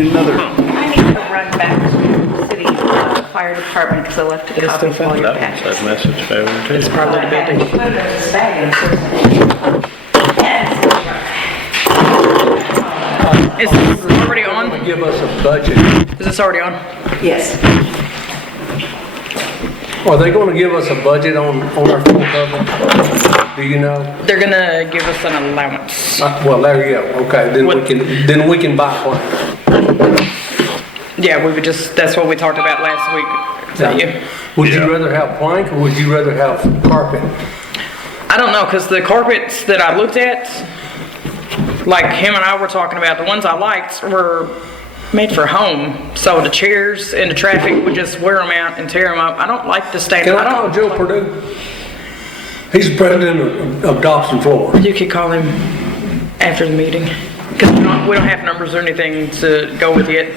another. I need to run back to the city fire department because I left a copy of all your That packets. one's that message for everyone too. It's probably the I had to building. put it in this bag and of course. Is this already on? Give us a budget. Is this already on? Yes. Are they gonna give us a budget on our full cover? Do you know? They're gonna give us an allowance. Well, there you go. Okay, then we can buy one. Yeah, we would just, that's what we talked about last week. Is that you? Would Yeah. you rather have plank or would you rather have carpet? I don't know, because the carpets that I looked at, like him and I were talking about, the ones I liked were made for home. So the chairs and the traffic would just wear them out and tear them up. I don't like the state. Can I call Joe Purdue? He's the president of Dobson Floor. You could call him after the meeting, because we don't have numbers or anything to go with yet.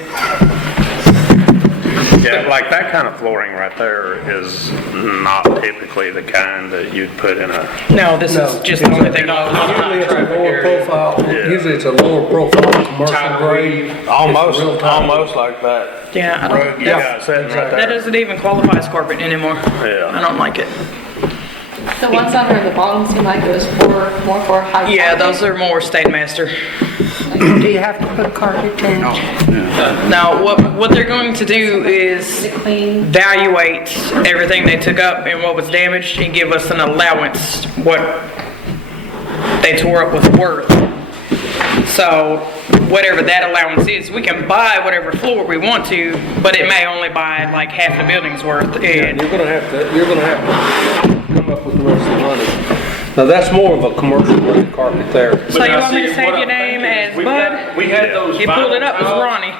Yeah, like that kind of flooring right there is not typically the kind that you'd put in a, No, this is just the only thing. Usually it's a lower profile, usually it's a lower profile commercial grade. almost, It's real tiny. almost like that Yeah, I rug don't, you got sitting right that there. doesn't even qualify as carpet anymore. Yeah. I don't like it. The ones under the bottom seem like it was more for high. Yeah, quality. those are more Stainmaster. Do you have to put carpet down? Now, what they're going to do is The clean. evaluate everything they took up and what was damaged and give us an allowance, what they tore up was worth. So, whatever that allowance is, we can buy whatever floor we want to, but it may only buy like half the building's worth. And And you're gonna have to come up with the rest of the money. Now, that's more of a commercial grade carpet there. so you want me to say your name as Bud? We had those. You pulled it up as vinyl tiles. Ronnie.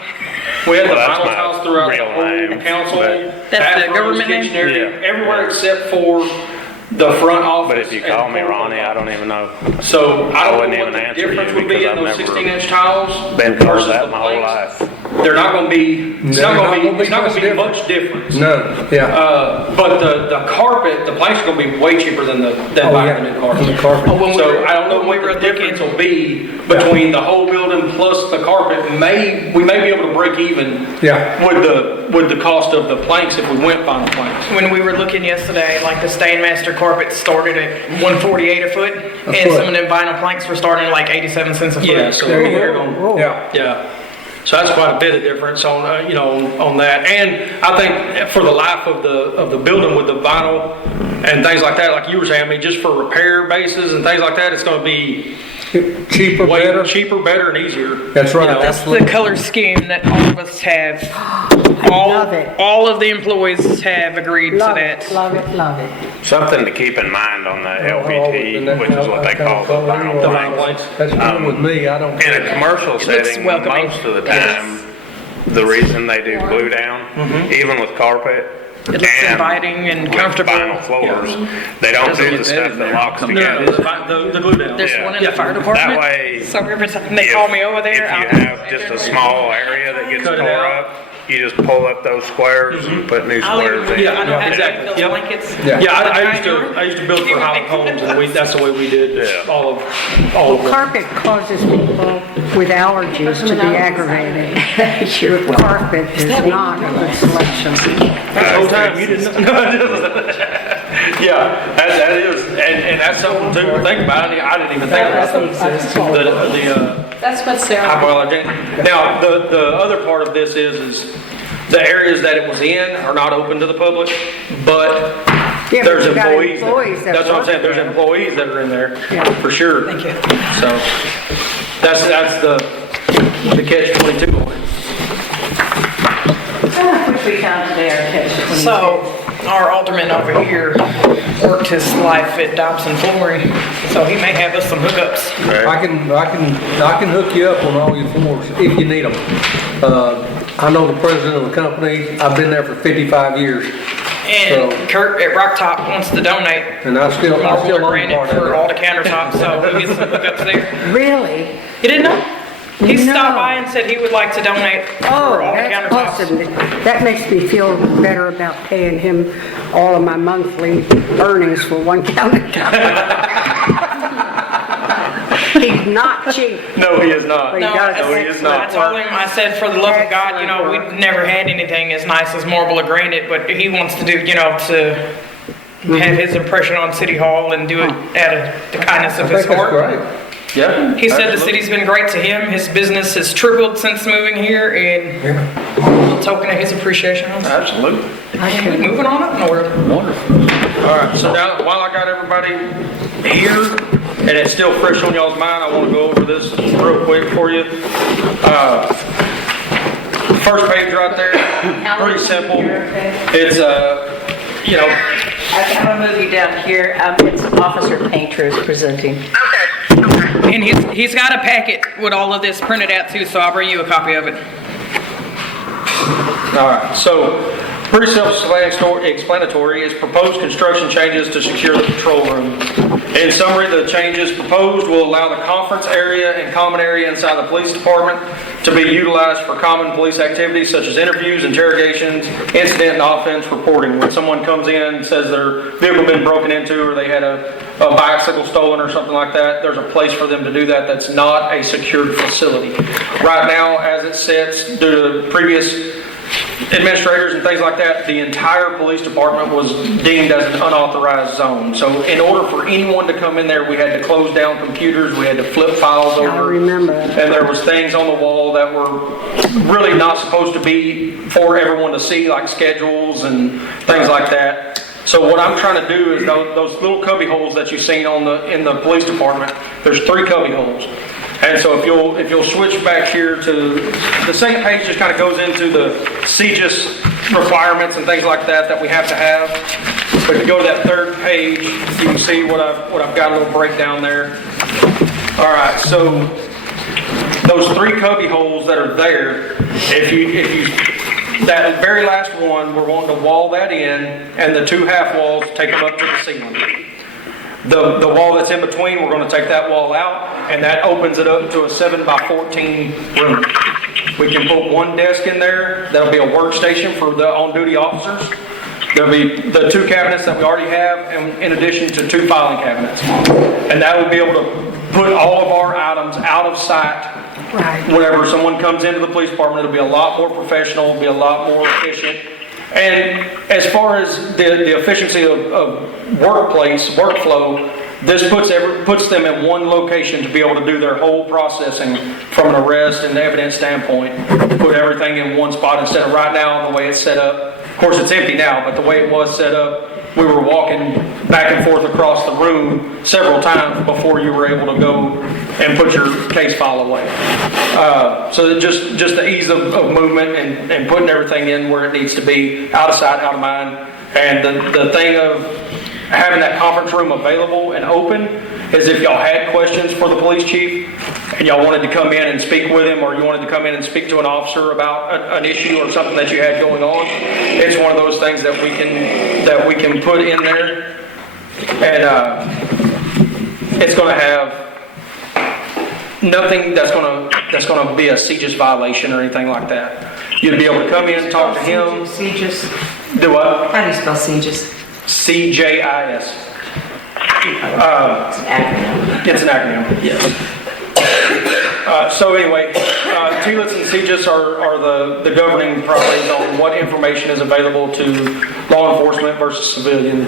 We had the Well, that's vinyl my tiles throughout the real whole name, council. but- That's the bathrooms, government name? kitchen area, Yeah. everywhere except for the front office. But if you and call the me corner Ronnie, I office. don't even know. So I I don't wouldn't know what even the answer you difference would be because in I've those never 16-inch tiles Been told versus that the my whole planks. life. They're not gonna be, it's not gonna be different. much difference. None, yeah. But the carpet, the planks are gonna be way cheaper than Oh, buying yeah. the new The carpet. carpet. When we So were- I don't know when we what were the looking- difference will be between the whole building plus the carpet. We may be able to break even Yeah. with the cost of the planks if we went vinyl planks. When we were looking yesterday, like the Stainmaster carpet started at $148 a foot, and foot. some of them vinyl planks were starting at like 87 cents a foot. Yeah, so There you we're go. gonna, Yeah. yeah. So that's quite a bit of difference on, on that. And I think for the life of the building with the vinyl and things like that, like you were saying, I mean, just for repair bases and things like that, it's gonna be Cheaper, way better. cheaper, better, and easier. That's right. You know, That's the color scheme that all of us have. love it. All of the employees have agreed to Love that. it, love it, love it. Something to keep in mind on the LVT, which is what they call the vinyl The vinyl planks. planks. That's fine with me, I don't. In a commercial looks setting, welcoming. most of the time, the reason they do glue down, even with carpet, It looks and inviting and with comfortable. vinyl floors, they don't Doesn't do get the that stuff in that there. locks No, together. the glue down. There's Yeah. one in the fire department. That way, So every time they If- call me over there, If you have just a small area that gets Cut it tore out. up, you just pull up those squares and put new I'll squares even, in. yeah, I know how to Exactly. make those Yep. blankets. Yeah. Yeah, I used to build for Highland Homes, and that's the way we did Yeah. all of them. Carpet causes people with allergies to be aggravated. With carpet is not a good selection. The whole time, you didn't know. Yeah, that is, and that's something to think about. I didn't even think about That's what Sarah. hypoallergenic. Now, the other part of this is the areas that it was in are not open to the public, but Yeah, but there's you got employees. employees that That's what I'm work saying, there's there. employees that are in there, Yeah. for sure. Thank you. So, that's the catch-22 on it. Which we found today, our catch 22. So, our alderman over here worked his life at Dobson Flooring, so he may have us some hookups. I can hook you up on all your floors if you need them. I know the president of the company, I've been there for 55 years, And So- Kurt at Rock Top wants to donate and I still marble own and granite part for all of the it. countertops, so we'll get some hookups there. Really? You didn't know? He No. stopped by and said he would like to donate Oh, for all the that's countertops. awesome. That makes me feel better about paying him all of my monthly earnings for one countertop. He's not cheap. No, he is not. But he No, does No, he is not. I told him, I said, for the love of God, you know, we've never had anything as nice as marble or granite, but he wants to do, you know, to have his impression on City Hall and do it out of the kindness I of his think that's heart. great. Yeah. He said the absolutely. city's been great to him. His business has tripled since moving here, and a token of his appreciation. Absolutely. We moving on up north. Wonderful. All right, so now, while I got everybody here, and it's still fresh on y'all's mind, I want to go over this real quick for you. First page right there, pretty simple. It's, you know, I'm gonna move you down here. It's Officer Painter is presenting. And he's got a packet with all of this printed out too, so I'll bring you a copy of it. all right, so pretty self-explanatory is proposed construction changes to secure the patrol room. In summary, the changes proposed will allow the conference area and common area inside the police department to be utilized for common police activities such as interviews, interrogations, incident and offense reporting. When someone comes in and says their vehicle been broken into or they had a bicycle stolen or something like that, there's a place for them to do that that's not a secured facility. Right now, as it sits, due to previous administrators and things like that, the entire police department was deemed as an unauthorized zone. So in order for anyone to come in there, we had to close down computers, we had to flip files over. I remember that. And there was things on the wall that were really not supposed to be for everyone to see, like schedules and things like that. So what I'm trying to do is those little cubby holes that you've seen in the police department, there's 3 cubby holes. And so if you'll switch back here to, the second page just kind of goes into the CJIS requirements and things like that we have to have. But if you go to that third page, you can see what I've got a little breakdown there. All right, so those 3 cubby holes that are there, if you that very last one, we're wanting to wall that in, and the 2 half walls, take them up to the ceiling. The wall that's in between, we're going to take that wall out, and that opens it up to a 7x14 room. We can put 1 desk in there. That'll be a workstation for the on-duty officers. There'll be the 2 cabinets that we already have, and in addition to 2 filing cabinets. And that will be able to put all of our items out of sight. Right. Whenever someone comes into the police department, it'll be a lot more professional, it'll be a lot more efficient. And as far as the efficiency of workflow, this puts them in one location to be able to do their whole processing from an arrest and evidence standpoint. Put everything in one spot instead of right now the way it's set up. Of course, it's empty now, but the way it was set up, we were walking back and forth across the room several times before you were able to go and put your case file away. So just the ease of movement and putting everything in where it needs to be, out of sight, out of mind. And the thing of having that conference room available and open is if y'all had questions for the police chief and y'all wanted to come in and speak with him, or you wanted to come in and speak to an officer about an issue or something that you had going on, it's one of those things that we can put in there, and it's going to have nothing that's going to be a CJIS violation or anything like that. You'd be able to come in, talk to him. CJIS. Do what? How do you spell CJIS? CJIS. It's an acronym. It's an acronym, yes. So anyway, TLITs and CJIS are the governing priorities on what information is available to law enforcement versus civilian,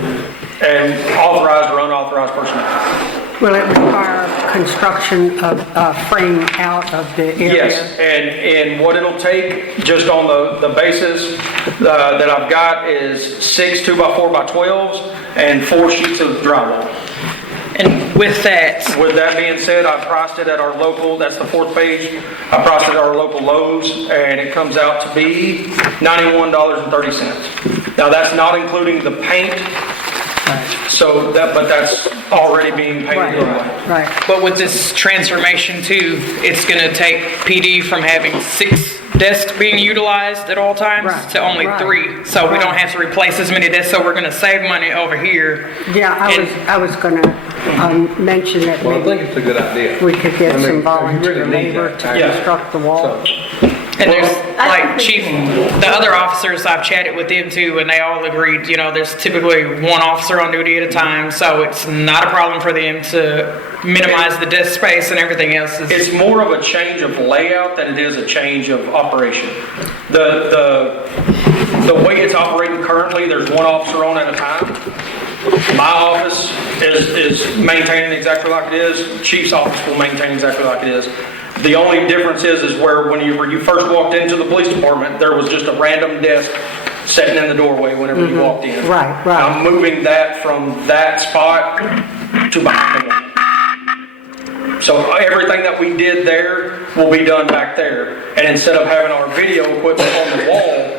and authorized or unauthorized personnel. Will it require construction of a frame out of the area? Yes, and what it'll take, just on the basis that I've got, is 6 2x4x12s and 4 sheets of drywall. And with that, With that being said, I priced it at our local, that's the 4th page, I priced it at our local Lowe's, and it comes out to be $91.30. Now, that's not including the paint, so but that's already being painted Right, anyway. right. but with this transformation too, it's gonna take PD from having 6 desks being utilized at all times Right, to only right, 3. So we don't right. have to replace as many desks, so we're gonna save money over here. Yeah, I was gonna mention that Well, I think maybe it's a good idea. we could get I mean, some you volunteer really need labor that. to Yeah. construct the wall. So, And there's, I like, think we chief, can- the other officers, I've chatted with them too, and they all agreed, there's typically one officer on duty at a time, so it's not a problem for them to minimize the desk space and everything else. It's more of a change of layout than it is a change of operation. The way it's operating currently, there's one officer on at a time. My office is maintaining exactly like it is. Chief's office will maintain exactly like it is. The only difference is where when you first walked into the police department, there was just a random desk sitting in the doorway whenever you walked in. Right, right. I'm moving that from that spot to behind the wall. So everything that we did there will be done back there. And instead of having our video equipment on the wall,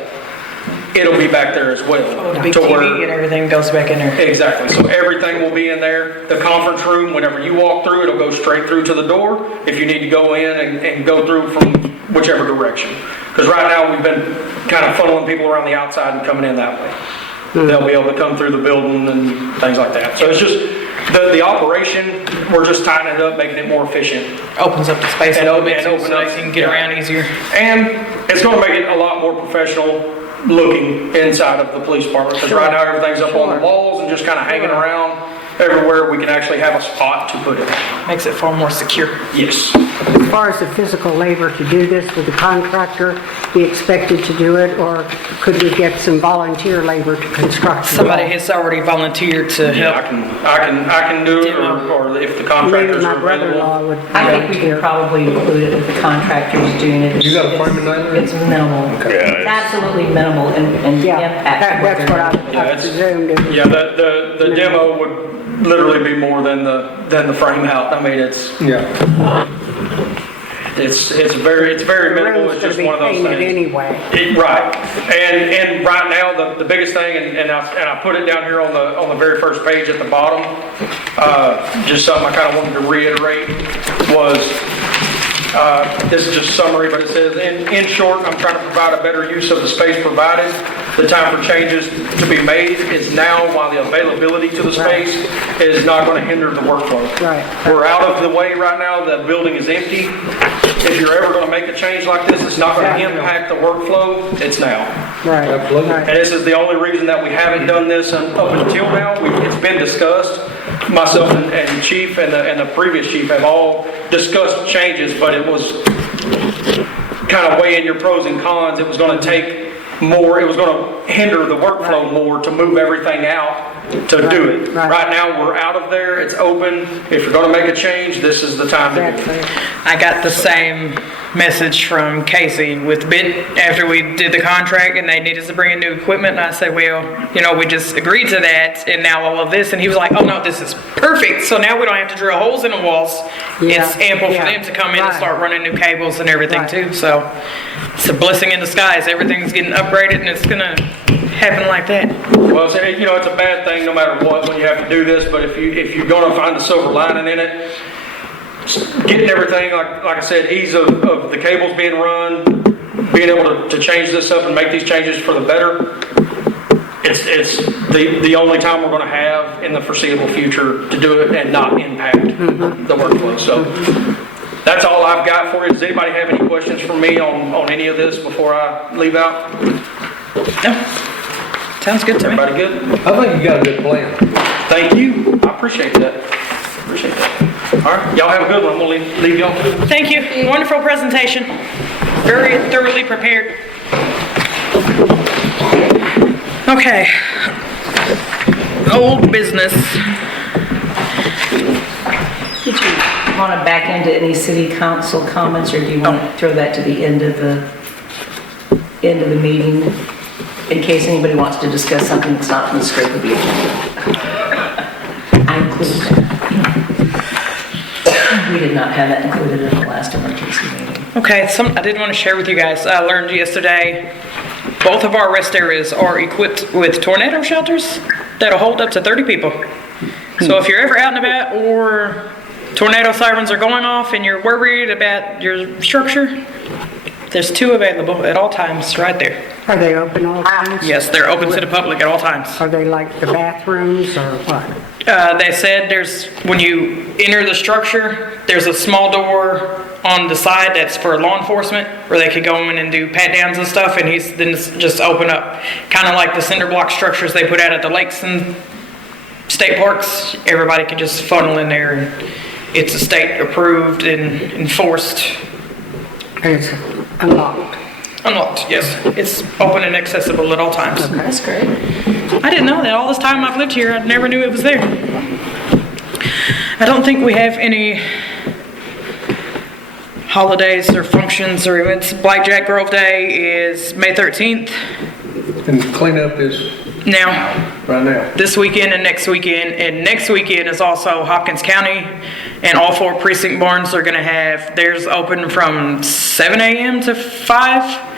it'll be back there as well. The big To where- TV and everything goes back in there. Exactly, so everything will be in there. The conference room, whenever you walk through, it'll go straight through to the door if you need to go in and go through from whichever direction. Because right now, we've been kind of funneling people around the outside and coming in that way. They'll be able to come through the building and things like that. So it's just, the operation, we're just tightening it up, making it more efficient. Opens up the space a And little open- bit and too, open so up- they can get yeah. around easier. And it's gonna make it a lot more professional looking inside of the police department. Because right now, everything's up on the walls and just kind of hanging around everywhere. We can actually have a spot to put it. Makes it far more secure. Yes. As far as the physical labor to do this, would the contractor be expected to do it, or could we get some volunteer labor to construct? the Somebody wall? has already volunteered to Yeah, help. I can do it, or if the contractors Maybe my are brother-in-law available. would I think we volunteer. could probably include it with the contractors doing it. You got a appointment later? It's minimal. Yeah, It's it's- absolutely minimal and the Yeah, impact. that's what I Yeah, it's- presumed. It was- Yeah, the demo would literally be more than the frame out. I mean, it's Yeah. very The minimal. room's It's gonna just be one of those painted things. anyway. Right, and right now, the biggest thing, and I put it down here on the very first page at the bottom, just something I kind of wanted to reiterate, was, this is just summary, but it says, in short, I'm trying to provide a better use of the space provided. The time for changes to be made is now, while the availability to the space is not going to hinder the workflow. Right. We're out of the way right now, the building is empty. If you're ever going to make a change like this, it's not going to impact the workflow, it's now. Right. Absolutely. right. And this is the only reason that we haven't done this up until now. It's been discussed. Myself and Chief and the previous chief have all discussed changes, but it was kind of weighing your pros and cons. It was going to take more, it was going to hinder the workflow more to move everything out to do it. Right. Right now, we're out of there, it's open. If you're going to make a change, this is the time to do it. Exactly. I got the same message from Casey with BIT after we did the contract and they needed to bring in new equipment. And I said, well, we just agreed to that and now all of this. And he was like, oh no, this is perfect. So now we don't have to drill holes in the walls. Yeah, It's ample for yeah, them to come in and right. start running new cables and everything Right. too. So it's a blessing in disguise. Everything's getting upgraded and it's gonna happen like that. Well, it's a bad thing no matter what when you have to do this, but if you're going to find the silver lining in it, getting everything, like I said, ease of the cables being run, being able to change this up and make these changes for the better, it's the only time we're going to have in the foreseeable future to do it and not impact the workflow. So that's all I've got for you. Does anybody have any questions for me on any of this before I leave out? No, sounds good to me. Everybody good? I think you got a good plan. Thank you. I appreciate that. Appreciate that. All right, y'all have a good one. I'm gonna leave y'all. Thank you. Wonderful presentation. Very thoroughly prepared. Okay. Old business. Did you want to back into any city council comments, or do you want to throw that to the end of the meeting in case anybody wants to discuss something that's not in the scope of the agenda? I included that. We did not have that included in the last emergency meeting. Okay, I did want to share with you guys. I learned yesterday both of our rest areas are equipped with tornado shelters that'll hold up to 30 people. So if you're ever out and about or tornado sirens are going off and you're worried about your structure, there's 2 available at all times right there. Are they open all times? Yes, they're open to the public at all times. Are they like the bathrooms or what? They said when you enter the structure, there's a small door on the side that's for law enforcement where they could go in and do pat downs and stuff, and then it's just open up. Kind of like the cinder block structures they put out at the lakes and state parks. Everybody can just funnel in there, and it's a state approved and enforced. It's unlocked. Unlocked, yes. It's open and accessible at all times. That's great. I didn't know that. All this time I've lived here, I never knew it was there. I don't think we have any holidays or functions or events. Blackjack Grove Day is May 13th. And cleanup is Now, right now. this weekend and next weekend. And next weekend is also Hopkins County. And all 4 precinct barns are going to have theirs open from 7 a.m. to 5.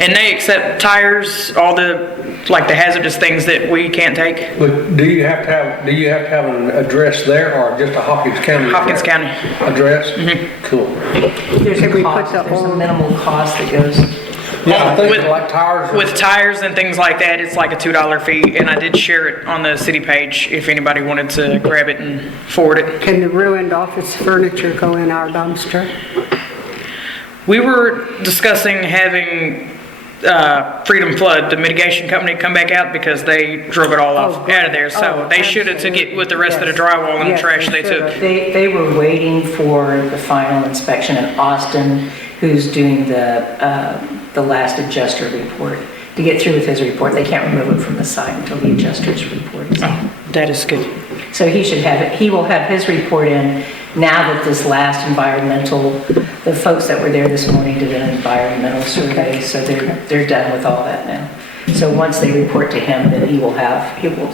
And they accept tires, all the hazardous things that we can't take. But do you have to have an address there or just a Hopkins County? Hopkins County. Address? Cool. There's Can a we cost, put the there's a old- minimal cost that goes, Yeah, I think With- like tires. With tires and things like that, it's like a $2 fee, and I did share it on the city page if anybody wanted to grab it and forward it. Can the ruined office furniture go in our dumpster? We were discussing having Freedom Flood, the mitigation company, come back out because they drove it all off Oh, out of there. So oh, they should have took it with the rest of the yes. drywall and the Yes, trash they they took. should've. they were waiting for the final inspection in Austin, who's doing the last adjuster report. To get through with his report, they can't remove it from the site until the adjuster's report is in. Oh, that is good. So he will have his report in now that this last the folks that were there this morning did an environmental survey, so they're done with all that now. So once they report to him, then he will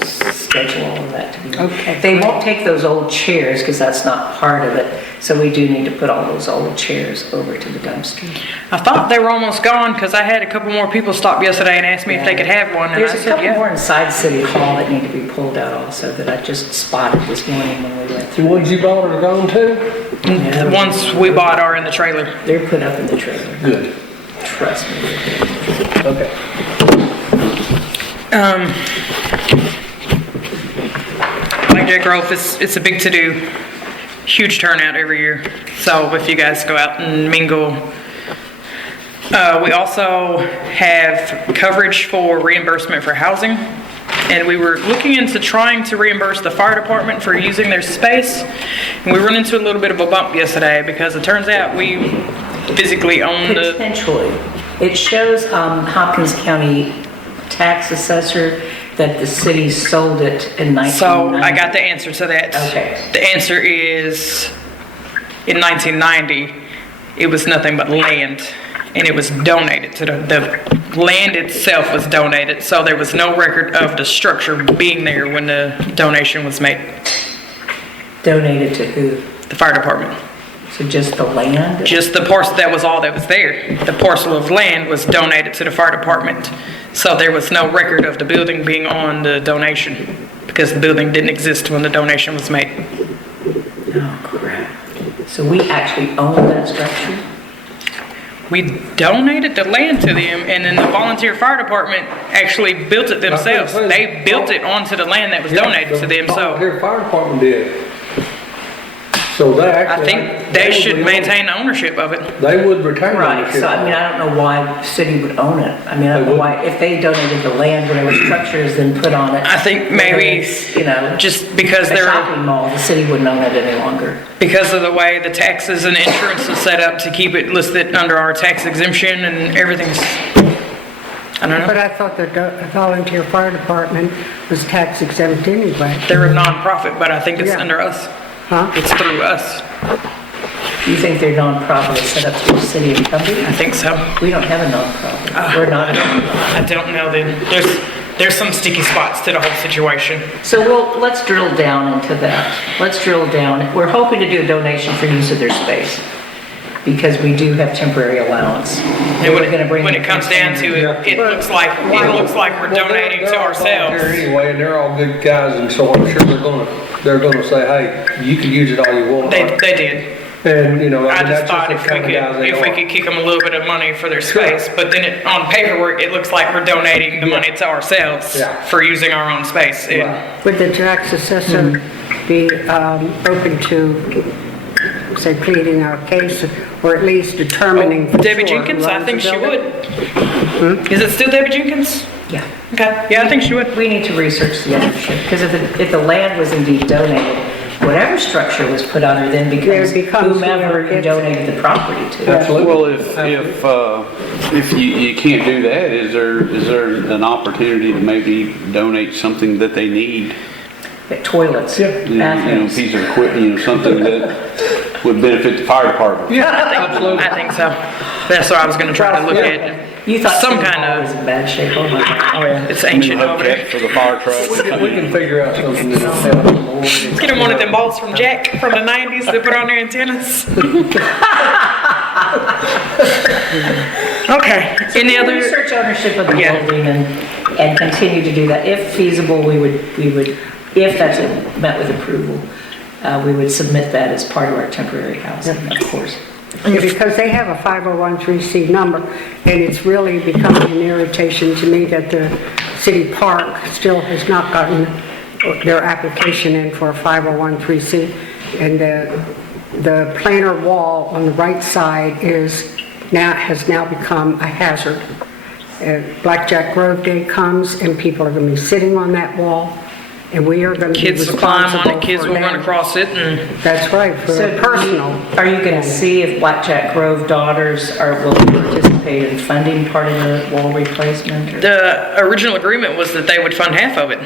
schedule all of that to be. Okay. They won't take those old chairs because that's not part of it, so we do need to put all those old chairs over to the dumpster. I thought they were almost gone because I had a couple more people stop yesterday and ask me if they could have one, and There's I a said, couple more yeah. inside City Hall that need to be pulled out also that I just spotted this morning when we went The through. ones you bought are gone too? The ones we bought are in the trailer. They're put up in the trailer, Good. trust me. Okay. Blackjack Grove, it's a big to-do, huge turnout every year. So if you guys go out and mingle. We also have coverage for reimbursement for housing. And we were looking into trying to reimburse the fire department for using their space. And we run into a little bit of a bump yesterday because it turns out we physically own the, Potentially. It shows Hopkins County tax assessor that the city sold it in 1990. so I got the answer to that. Okay. The answer is, in 1990, it was nothing but land, and it was donated to the land itself was donated, so there was no record of the structure being there when the donation was made. Donated to who? The fire department. So just the land? Just the parcel, that was all that was there. The parcel of land was donated to the fire department, so there was no record of the building being on the donation, because the building didn't exist when the donation was made. Oh, crap. So we actually own that structure? We donated the land to them, and then the volunteer fire department actually built it themselves. They built it onto the land that was donated to them, The so volunteer fire department did. So they I actually. think they should would- maintain the ownership of it. They would retain Right, ownership. so I mean, I don't know why the city would own it. I mean, I don't know They why, if they donated the land, whatever structure is then put on it. I think whether maybe it's, you know, just because a they're, shopping mall, the city wouldn't own it any longer. because of the way the taxes and insurance is set up to keep it listed under our tax exemption and everything's, I don't But know. I thought the volunteer fire department was tax exempt anyway. They're a nonprofit, but I think it's Yeah. under us. Huh? It's through us. You think they're nonprofit set up through the city of Cumbria? I think so. We don't have a nonprofit. We're not a nonprofit. I don't know then. There's some sticky spots to the whole situation. So let's drill down into that. Let's drill down. We're hoping to do a donation for use of their space because we do have temporary allowance. And We're gonna bring when it comes down to it, it looks like we're donating to ourselves. They're anyway, and they're all good guys, and so I'm sure they're gonna say, hey, you can use it all you want. They did. And, you know, I I mean, just that's thought just the if we kind of guys could, they if we are. could kick them a little bit of money for their space, but then on paperwork, it looks like we're donating the money to ourselves Yeah. for using our own space. And Right. Would the tax assessor be open to, say, pleading our case, or at least determining for Debbie sure who Jenkins, I owns think the she building? would. Is it still Debbie Jenkins? Yeah. Okay, yeah, I think she would. We need to research the ownership, because if the land was indeed donated, whatever structure was put on there then becomes It becomes whomever whoever you gets it. donated the property to. Absolutely. Well, if you can't do that, is there an opportunity to maybe donate something that they need? Toilets, You know, bathrooms. piece of equipment, something that would benefit the fire department. Absolutely. I think so. That's what I was gonna try to look at. You thought Some City kind Hall of- was in bad shape, oh my God. Oh yeah, it's New ancient over there. hubcaps for the fire truck. We can figure out something that'll help them more. Let's get him one of them balls from Jack from the 90s that put on their antennas. Okay, any other, Research ownership of the Yeah. building and continue to do that. If feasible, we would, if that's met with approval, we would submit that as part of our temporary housing, of course. Yeah, because they have a 501(c) number, and it's really becoming an irritation to me that the city park still has not gotten their application in for a 501(c). And the planter wall on the right side has now become a hazard. Blackjack Grove Day comes, and people are gonna be sitting on that wall, and we are gonna be kids will climb responsible on it, kids for will run them. across it, and That's right, for So personal. Are you going to see if Blackjack Grove Daughters will participate in funding part of the wall replacement? or- the original agreement was that they would fund half of it.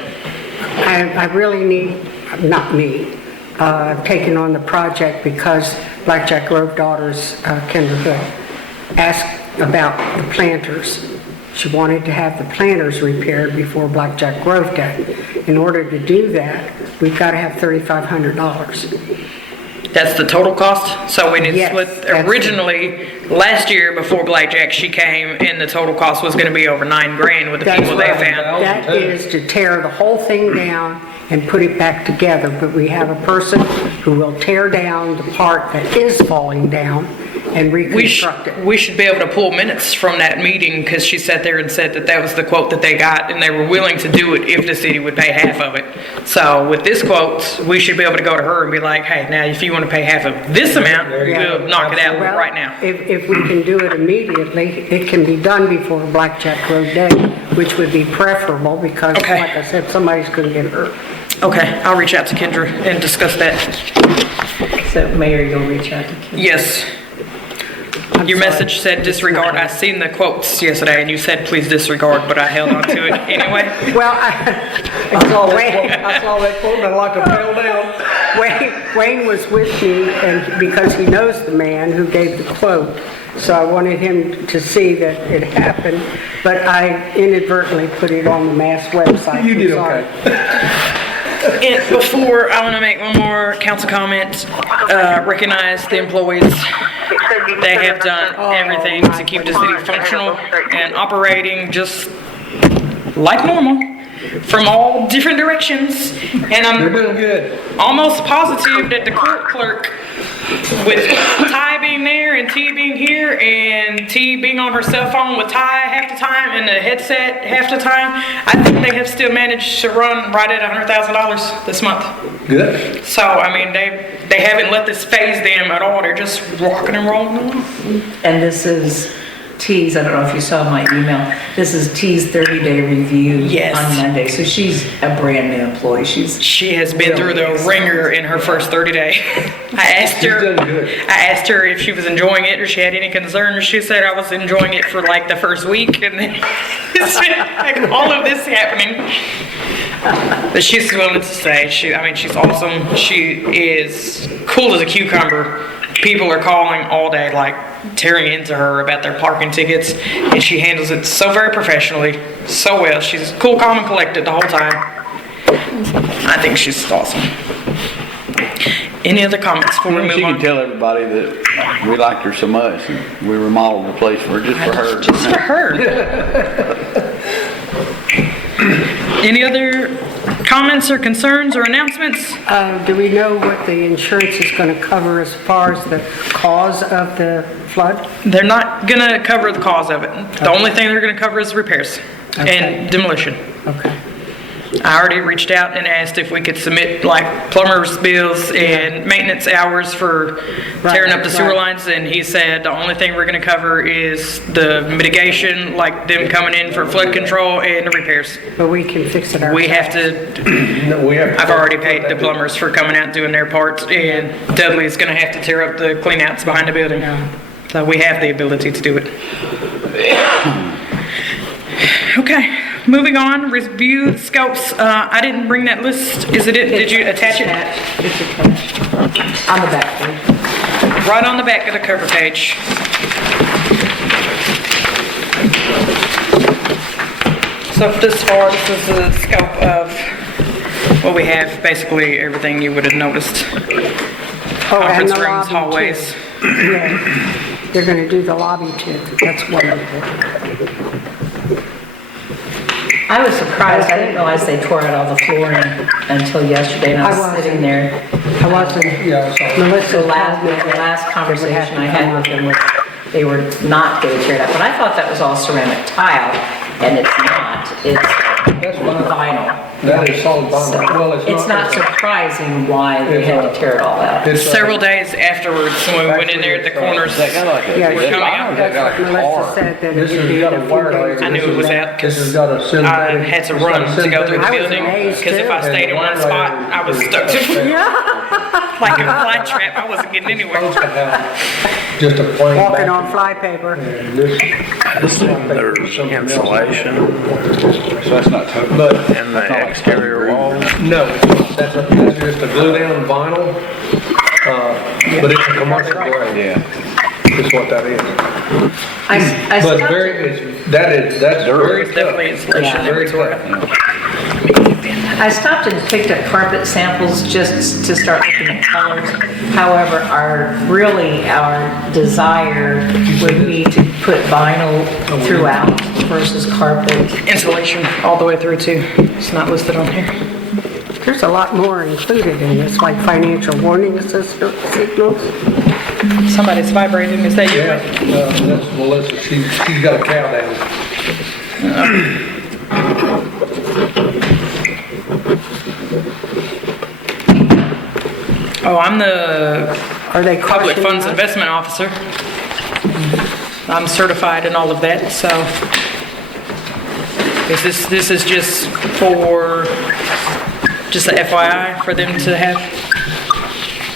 I really need, not me, I've taken on the project because Blackjack Grove Daughters, Kendra Hood, asked about the planters. She wanted to have the planters repaired before Blackjack Grove Day. In order to do that, we've got to have $3,500. That's the total cost? So when it's Yes, with, that's- originally, last year before Blackjack, she came, and the total cost was gonna be over 9 grand with the That's people they right. found. That is to tear the whole thing down and put it back together, but we have a person who will tear down the part that is falling down and reconstruct it. We should be able to pull minutes from that meeting, because she sat there and said that that was the quote that they got, and they were willing to do it if the city would pay half of it. So with this quote, we should be able to go to her and be like, hey, now if you want to pay half of this amount, There you we'll go. knock it out Well, right now. If we can do it immediately, it can be done before Blackjack Grove Day, which would be preferable because, Okay. like I said, somebody's going to get hurt. Okay, I'll reach out to Kendra and discuss that. So Mayor, you'll reach out to Kim? Yes. I'm Your sorry. message said disregard. I seen the quotes yesterday, and you said please disregard, but I held on to it anyway. Well, I saw that quote and I like to fell down. Wayne was with me, and because he knows the man who gave the quote, so I wanted him to see that it happened, but I inadvertently put it on the Mass website. You did I'm sorry. okay. And before, I want to make one more council comment, recognize the employees. They have done everything to keep the city functional and operating just like normal from all different directions. And They're I'm doing good. almost positive that the court clerk, with Ty being there and T being here and T being on her cell phone with Ty half the time and the headset half the time, I think they have still managed to run right at $100,000 this month. Good. So, I mean, they haven't let this phase them at all. They're just rocking and rolling along. And this is T's, I don't know if you saw my email, this is T's 30-day review Yes. on Monday. So she's a brand new employee. She has been through the ringer in her first 30 days. She's done good. I asked her if she was enjoying it or she had any concerns. She said I was enjoying it for like the first week, and then it's been like all of this happening. But she's willing to stay. She's awesome. She is cool as a cucumber. People are calling all day, like tearing into her about their parking tickets, and she handles it so very professionally, so well. She's cool, calm, and collected the whole time. I think she's awesome. Any other comments before we She move can on? tell everybody that we liked her so much, and we remodeled the place for just for her. Just for her. Any other comments or concerns or announcements? Do we know what the insurance is going to cover as far as the cause of the flood? They're not gonna cover the cause of it. The only thing they're gonna cover is repairs and demolition. Okay. I already reached out and asked if we could submit like plumber's bills and maintenance hours for tearing up the sewer right. lines, and he said the only thing we're gonna cover is the mitigation, like them coming in for flood control and the repairs. But we can fix it ourselves. We have to, No, we have. I've already paid the plumbers for coming out and doing their parts, and Dudley's gonna have to tear up the cleanouts behind the building. So we have the ability to do it. Okay, moving on, review scopes. I didn't bring that list. Is it, did you attach it? It's attached. On the back page. Right on the back of the cover page. So for this far, this is the scope of what we have, basically everything you would have noticed. Oh, and Conference the rooms, lobby, too. hallways. Yeah, they're gonna do the lobby too. That's wonderful. I was surprised, I didn't realize they tore out all the flooring until yesterday, and I I was wasn't. sitting there. I wasn't, Yeah, I saw. Melissa The last, told me the last that they would have conversation to I had come with up. them was they were not going to tear it up, but I thought that was all ceramic tile, and it's not, it's vinyl. That is solid So vinyl. Well, it's not surprising why they It's had not. to tear it all out. It's, Several days afterwards, when we went in there at the corners, That got like a, Yeah, that coming out. got like a Melissa car. said that it This would has be got in a a wire few layer. days. I knew it was out This has 'cause got a I synthetic. had to it's got run a to go through the I was building, amazed, because if I too. stayed in one spot, I was stuck like a fly trap. I wasn't getting anywhere. Supposed to have just a plain. Walking back- on flypaper. And this. There's insulation So that's not total. But, in the exterior walls. no, that's just a glue down vinyl, but it's a commercial grade, Yeah. is what that is. I But stopped very, that's very It's definitely tough. insulation. Yeah. Very It's where- tough. I stopped and picked up carpet samples just to start looking at colors. However, our desire would be to put vinyl throughout versus carpet. Insulation all the way through too. It's not listed on here. There's a lot more included in this, like financial warning signals. Somebody's vibrating. Is that you? Yeah, that's Melissa, she's got a cow down. Oh, I'm the Are they Public cautioning Funds us? Investment Officer. I'm certified in all of that, so. This is just for, just a FYI for them to have?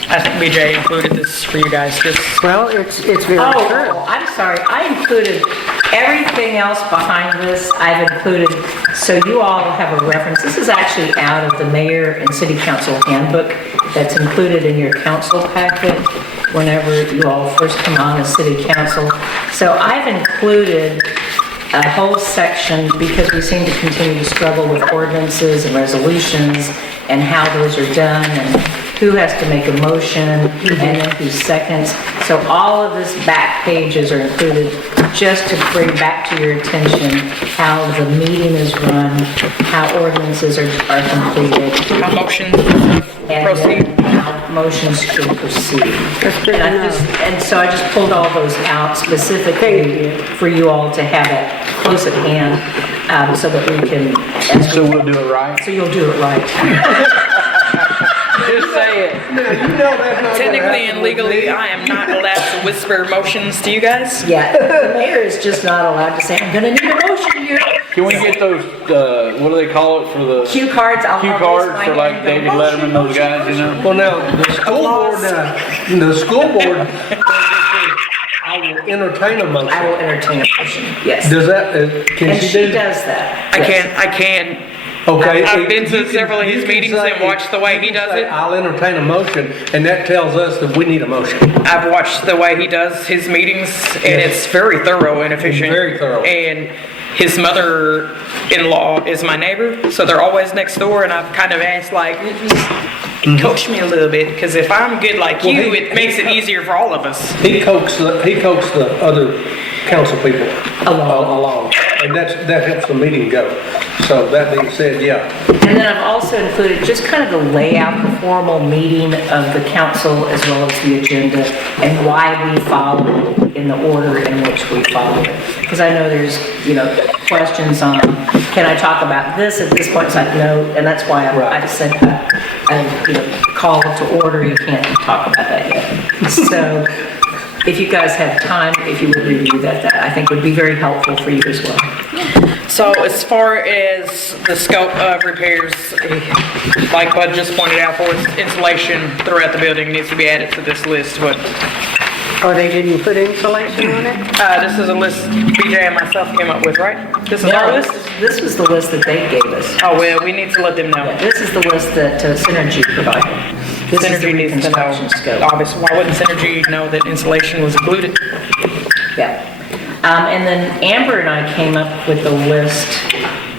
I think BJ included this for you guys, just, Well, it's very Oh, true. I'm sorry, I included everything else behind this, I've included, so you all have a reference. This is actually out of the mayor and city council handbook that's included in your council packet whenever you all first come on as city council. So I've included a whole section because we seem to continue to struggle with ordinances and resolutions and how those are done and who has to make a motion and then who seconds. So all of this back pages are included just to bring back to your attention how the meeting is run, how ordinances are completed, how motion and proceed. then how motions should proceed. That's good to And know. and so I just pulled all those out specifically for you all to have it close at hand, so that we can, So we'll do it right? so you'll do it right. Just say it. Technically and legally, I am not allowed to whisper motions to you guys. Yeah, the mayor is just not allowed to say, I'm gonna need a motion here. Can we get those, what do they call it for the Cue cards, I'll. cue I'll cards raise my for like hand and David go, Letterman, those motion, guys, you know? Well, now, the school board, I will entertain a I will motion. entertain a motion, yes. Does that, can And she she do? does that. I yes. can, Okay. I've been to you can- several of his you can meetings say- and watched the way he you can does say, it. I'll entertain a motion, and that tells us that we need a motion. I've watched the way he does his meetings, and it's very thorough and efficient. Very thorough. And his mother-in-law is my neighbor, so they're always next door, and I've kind of asked, like, coach me a little bit, because if I'm good like Well, you, he- it makes it easier for all of us. He coaxed the other council people Along. along. And that helps the meeting go. So that being said, yeah, And then I've also included just kind of the layout, the formal meeting of the council as well as the agenda and why we follow it in the order in which we follow it. Because I know there's, questions on, can I talk about this at this point? It's like, no, and that's why I just said, call it to order, you can't talk about that yet. So if you guys have time, if you would review that I think would be very helpful for you as well. So as far as the scope of repairs, like Bud just pointed out, for insulation throughout the building needs to be added to this list, but Or they didn't put insulation on it? this is a list BJ and myself came up with, right? This is our list? This was the list that they gave us. Oh, well, we need to let them know. This is the list that Synergy provided. This is the Synergy needs to reconstruction know. scope. Obviously, why wouldn't Synergy know that insulation was included? Yeah. And then Amber and I came up with a list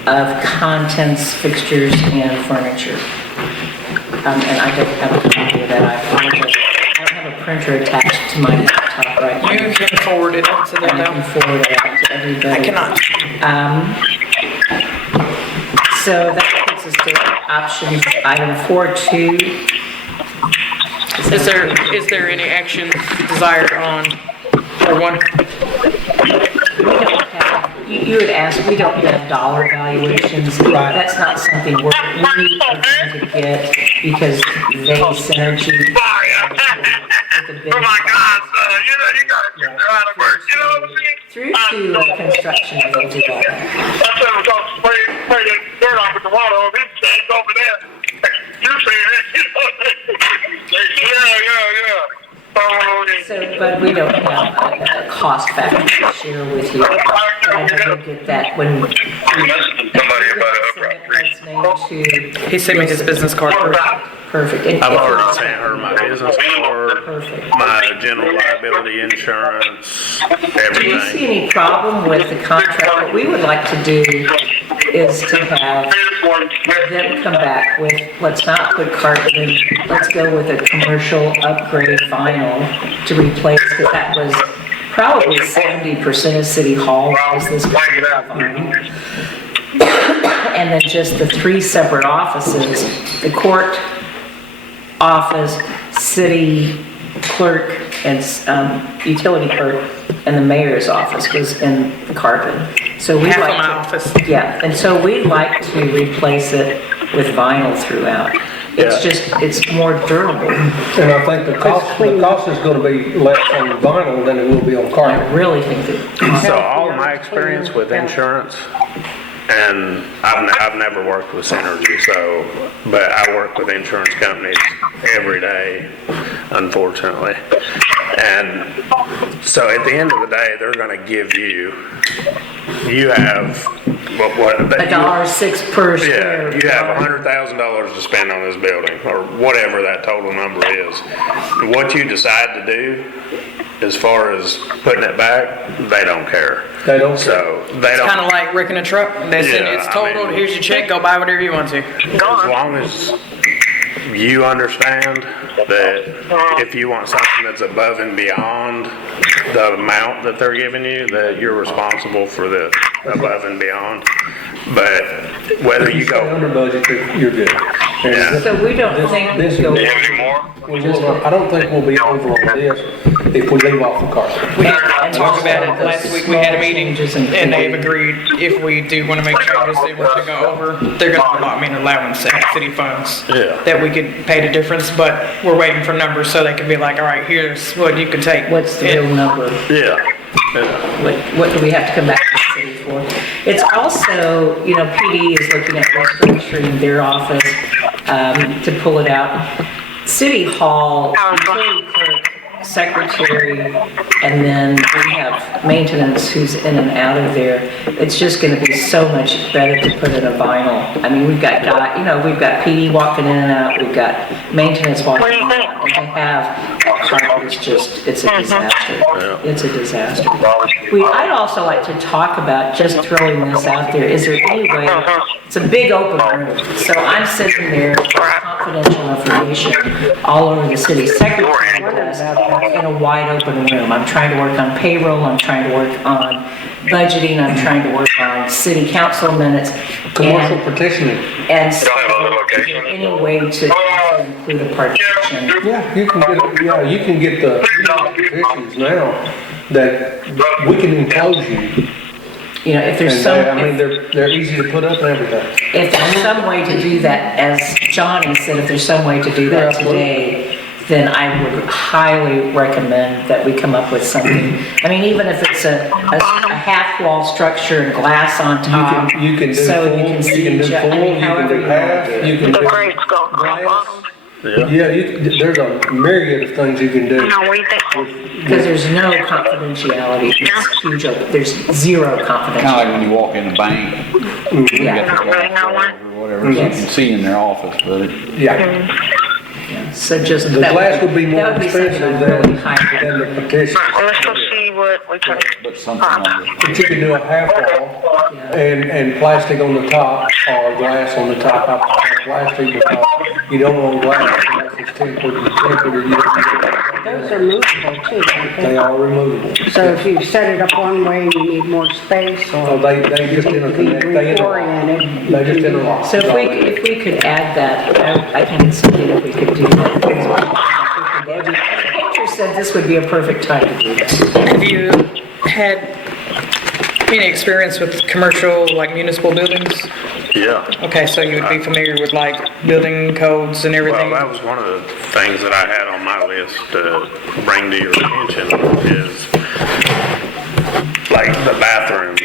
of contents, fixtures, and furniture. And I don't have a copy of that, I apologize. I don't have a printer attached to my laptop right now. You can forward it to them I can now. forward it out to everybody. I cannot. So that puts us to options, item 4.2. Is there any action desired on, or one? We don't have, you had asked, we don't have dollar valuations. Right. That's not something we are going to get because they Synergy. Oh my God, you gotta get out of work, you know what I mean? Through to construction, they'll do that. I said we're going to spray the dirt off with the water over this thing over there. You're saying that, you know? Yeah. So, but we don't have a cost factor to share with you. I will get that when we. Somebody about to. He sent me his business card. Perfect. And- I've already sent her my business card, Perfect. my general liability insurance, Do you see everything. any problem with the contract? What we would like to do is to have them come back with, let's not put carpet in, let's go with a commercial upgrade vinyl to replace, because that was probably 70% of City Hall was this vinyl. And then just the 3 separate offices, the court office, city clerk, and utility clerk, and the mayor's office was in the carpet. So we Half of like my to- office. Yeah, and so we'd like to replace it with vinyl throughout. It's Yeah. just, it's more durable. and I think the cost is gonna be less on vinyl than it will be on I carpet. really think that, So all of my experience with insurance, and I've never worked with Synergy, so, but I work with insurance companies every day, unfortunately. And so at the end of the day, they're gonna give you have, what? $1.06 per square. Yeah, you have $100,000 to spend on this building, or whatever that total number is. What you decide to do, as far as putting it back, they don't care. They don't care. So, they don't. Kind of like wrecking a truck. They said Yeah, it's I totaled, mean- here's your check, go buy whatever you want to. As long as you understand that if you want something that's above and beyond the amount that they're giving you, that you're responsible for the above and beyond. But whether you Stay go, under budget, you're good. And Yeah. So we don't think This we go. is- Any more? I don't think we'll be over on this if we leave off the carpet. We did talk about it last week, we had a meeting, and they've agreed if we do want to make changes, they want to go over, they're going to allot me an allowance in city funds. Yeah. That we could pay the difference, but we're waiting for numbers so they can be like, all right, here's what you can take. What's the real number? yeah. What do we have to come back to the city for? It's also, PD is looking at restructuring their office to pull it out. City Hall, utility clerk, secretary, and then we have maintenance who's in and out of there. It's just gonna be so much better to put in a vinyl. I mean, we've got we've got PD walking in and out, we've got maintenance walking in and out, and they have, carpet is just, it's a disaster. It's a disaster. I'd also like to talk about, just throwing this out there, is there any way, it's a big open room, so I'm sitting there confident confidential information all over the city secretary desk in a wide open room. I'm trying to work on payroll, I'm trying to work on budgeting, I'm trying to work on city council minutes. Commercial and- petitioning. And so, Don't have other is there locations. any way to also include a partition? Yeah, you can get the petitions now that we can enclose you. You know, if there's And some, I mean, they're easy to put up and everything. if there's some way to do that, as Johnny said, if there's some way to do that today, then I would highly recommend that we come up with something. I mean, even if it's a half-wall structure and glass on top. You can do so full, you can you see can do each other. full, I mean, you can however do you want half, to do it. you can The do grade's gonna come glass. up. Yeah, there's a myriad of things you can do. No, we think. Because there's no confidentiality. It's huge, there's zero Kind of like confidentiality. when you walk in the bank, you Yeah. got the Not really, glass no one. or whatever, so you can see in their office, but it, Yeah, So just. the that glass would be more that would be something expensive I'd really highly than the petition. Alright, let's go see what we can. but something on the. But you can do a half wall and plastic on the top or glass on the top. I prefer plastic because you don't want glass unless it's tempered. Those are movable too, aren't They they? are removable. So if you set it up one way and you need more space So or they just interconnect, they interlock. reoriented. They just interlock. So if we could add that, I think it's something that we could do. Andrew said this would be a perfect time to do that. Have you had any experience with commercial, like municipal buildings? Yeah. Okay, so you would be familiar with like building codes and Well, everything? that was one of the things that I had on my list to bring to your attention is like the bathrooms.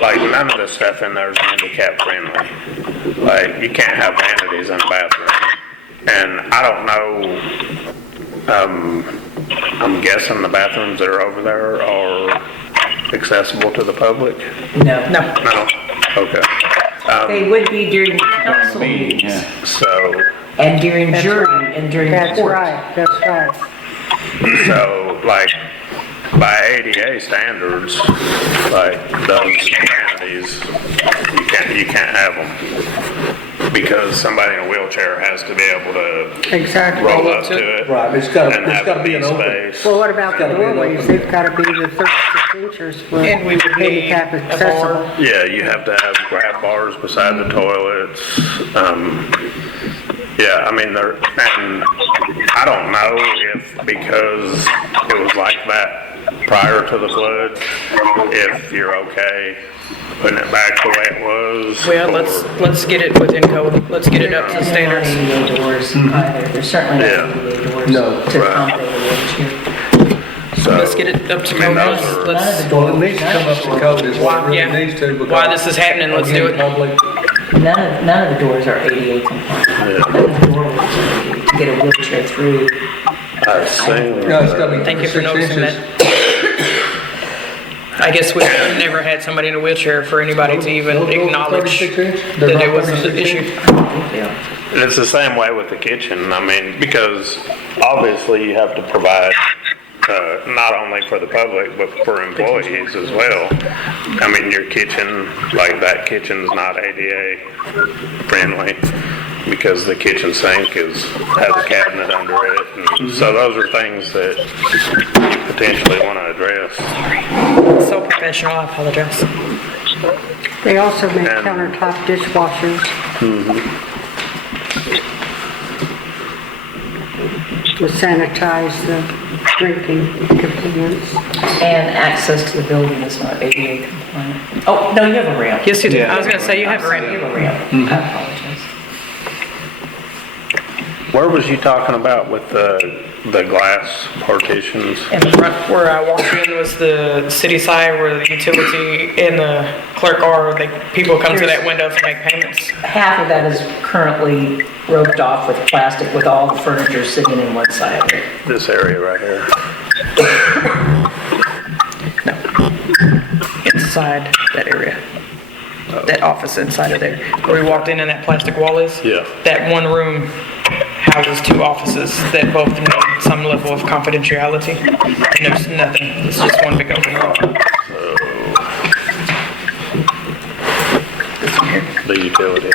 Like none of the stuff in there is handicap friendly. Like you can't have vanities in a bathroom. And I don't know, I'm guessing the bathrooms that are over there are accessible to the public? No. No. No? Okay. They would be during council Meeting, meetings yeah. So, and during jury and during That's court. right, that's right. so like by ADA standards, like those vanities, you can't have them because somebody in a wheelchair has to be able to Exactly. roll up to it. Right, it's And gotta have be an open. space. Well, what about the Gotta be an doorways? open- They've got to be the 36 inches for And we would need handicap a bar. accessible. Yeah, you have to have grab bars beside the toilets. Yeah, I mean, and I don't know if because it was like that prior to the flood, if you're okay putting it back the way it was. Well, or- let's get it within code. Let's get it up to And they're not standards. ADA doors either. They're certainly Yeah. not ADA doors No. to Right. accommodate a wheelchair. So, Let's get it up to I mean, code. those Let's- are- None of let's- the Well, doors. it needs to come up to code is what it really Yeah. needs to because. Why this is happening, let's do again, it. public, None of the doors are ADA compliant. None of the doors are ADA to get a wheelchair through. I assume. no, it's gotta be Thank you for 36 noticing inches. I guess we've never had somebody in a wheelchair for anybody to even Those are acknowledge 36 inch? They're that not it was an 36 issue. inch? And it's the same way with the kitchen, I mean, because obviously you have to provide, not only for the public, but for employees as well. I mean, your kitchen, like that kitchen's not ADA friendly, because the kitchen sink has a cabinet under it, and so those are things that you potentially want to address. So professional, I apologize. They also make And- countertop dishwashers. To sanitize the drinking convenience. And access to the building is not ADA compliant. Oh, no, you have a ramp. Yes, you do. Yeah. I was gonna say, you have a I'm sorry, You ramp. have a ramp. I apologize. Where was you talking about with the glass partitions? In the front where I walked in was the city side where the utility and the clerk are, people come to that window to make payments. Half of that is currently roped off with plastic with all the furniture sitting in one side of it. This area right here? Inside that area. That office inside of there. Where we walked in and that plastic wall is? Yeah. That one room houses two offices that both need some level of confidentiality. And there's nothing. It's just one big open room. The utility utility.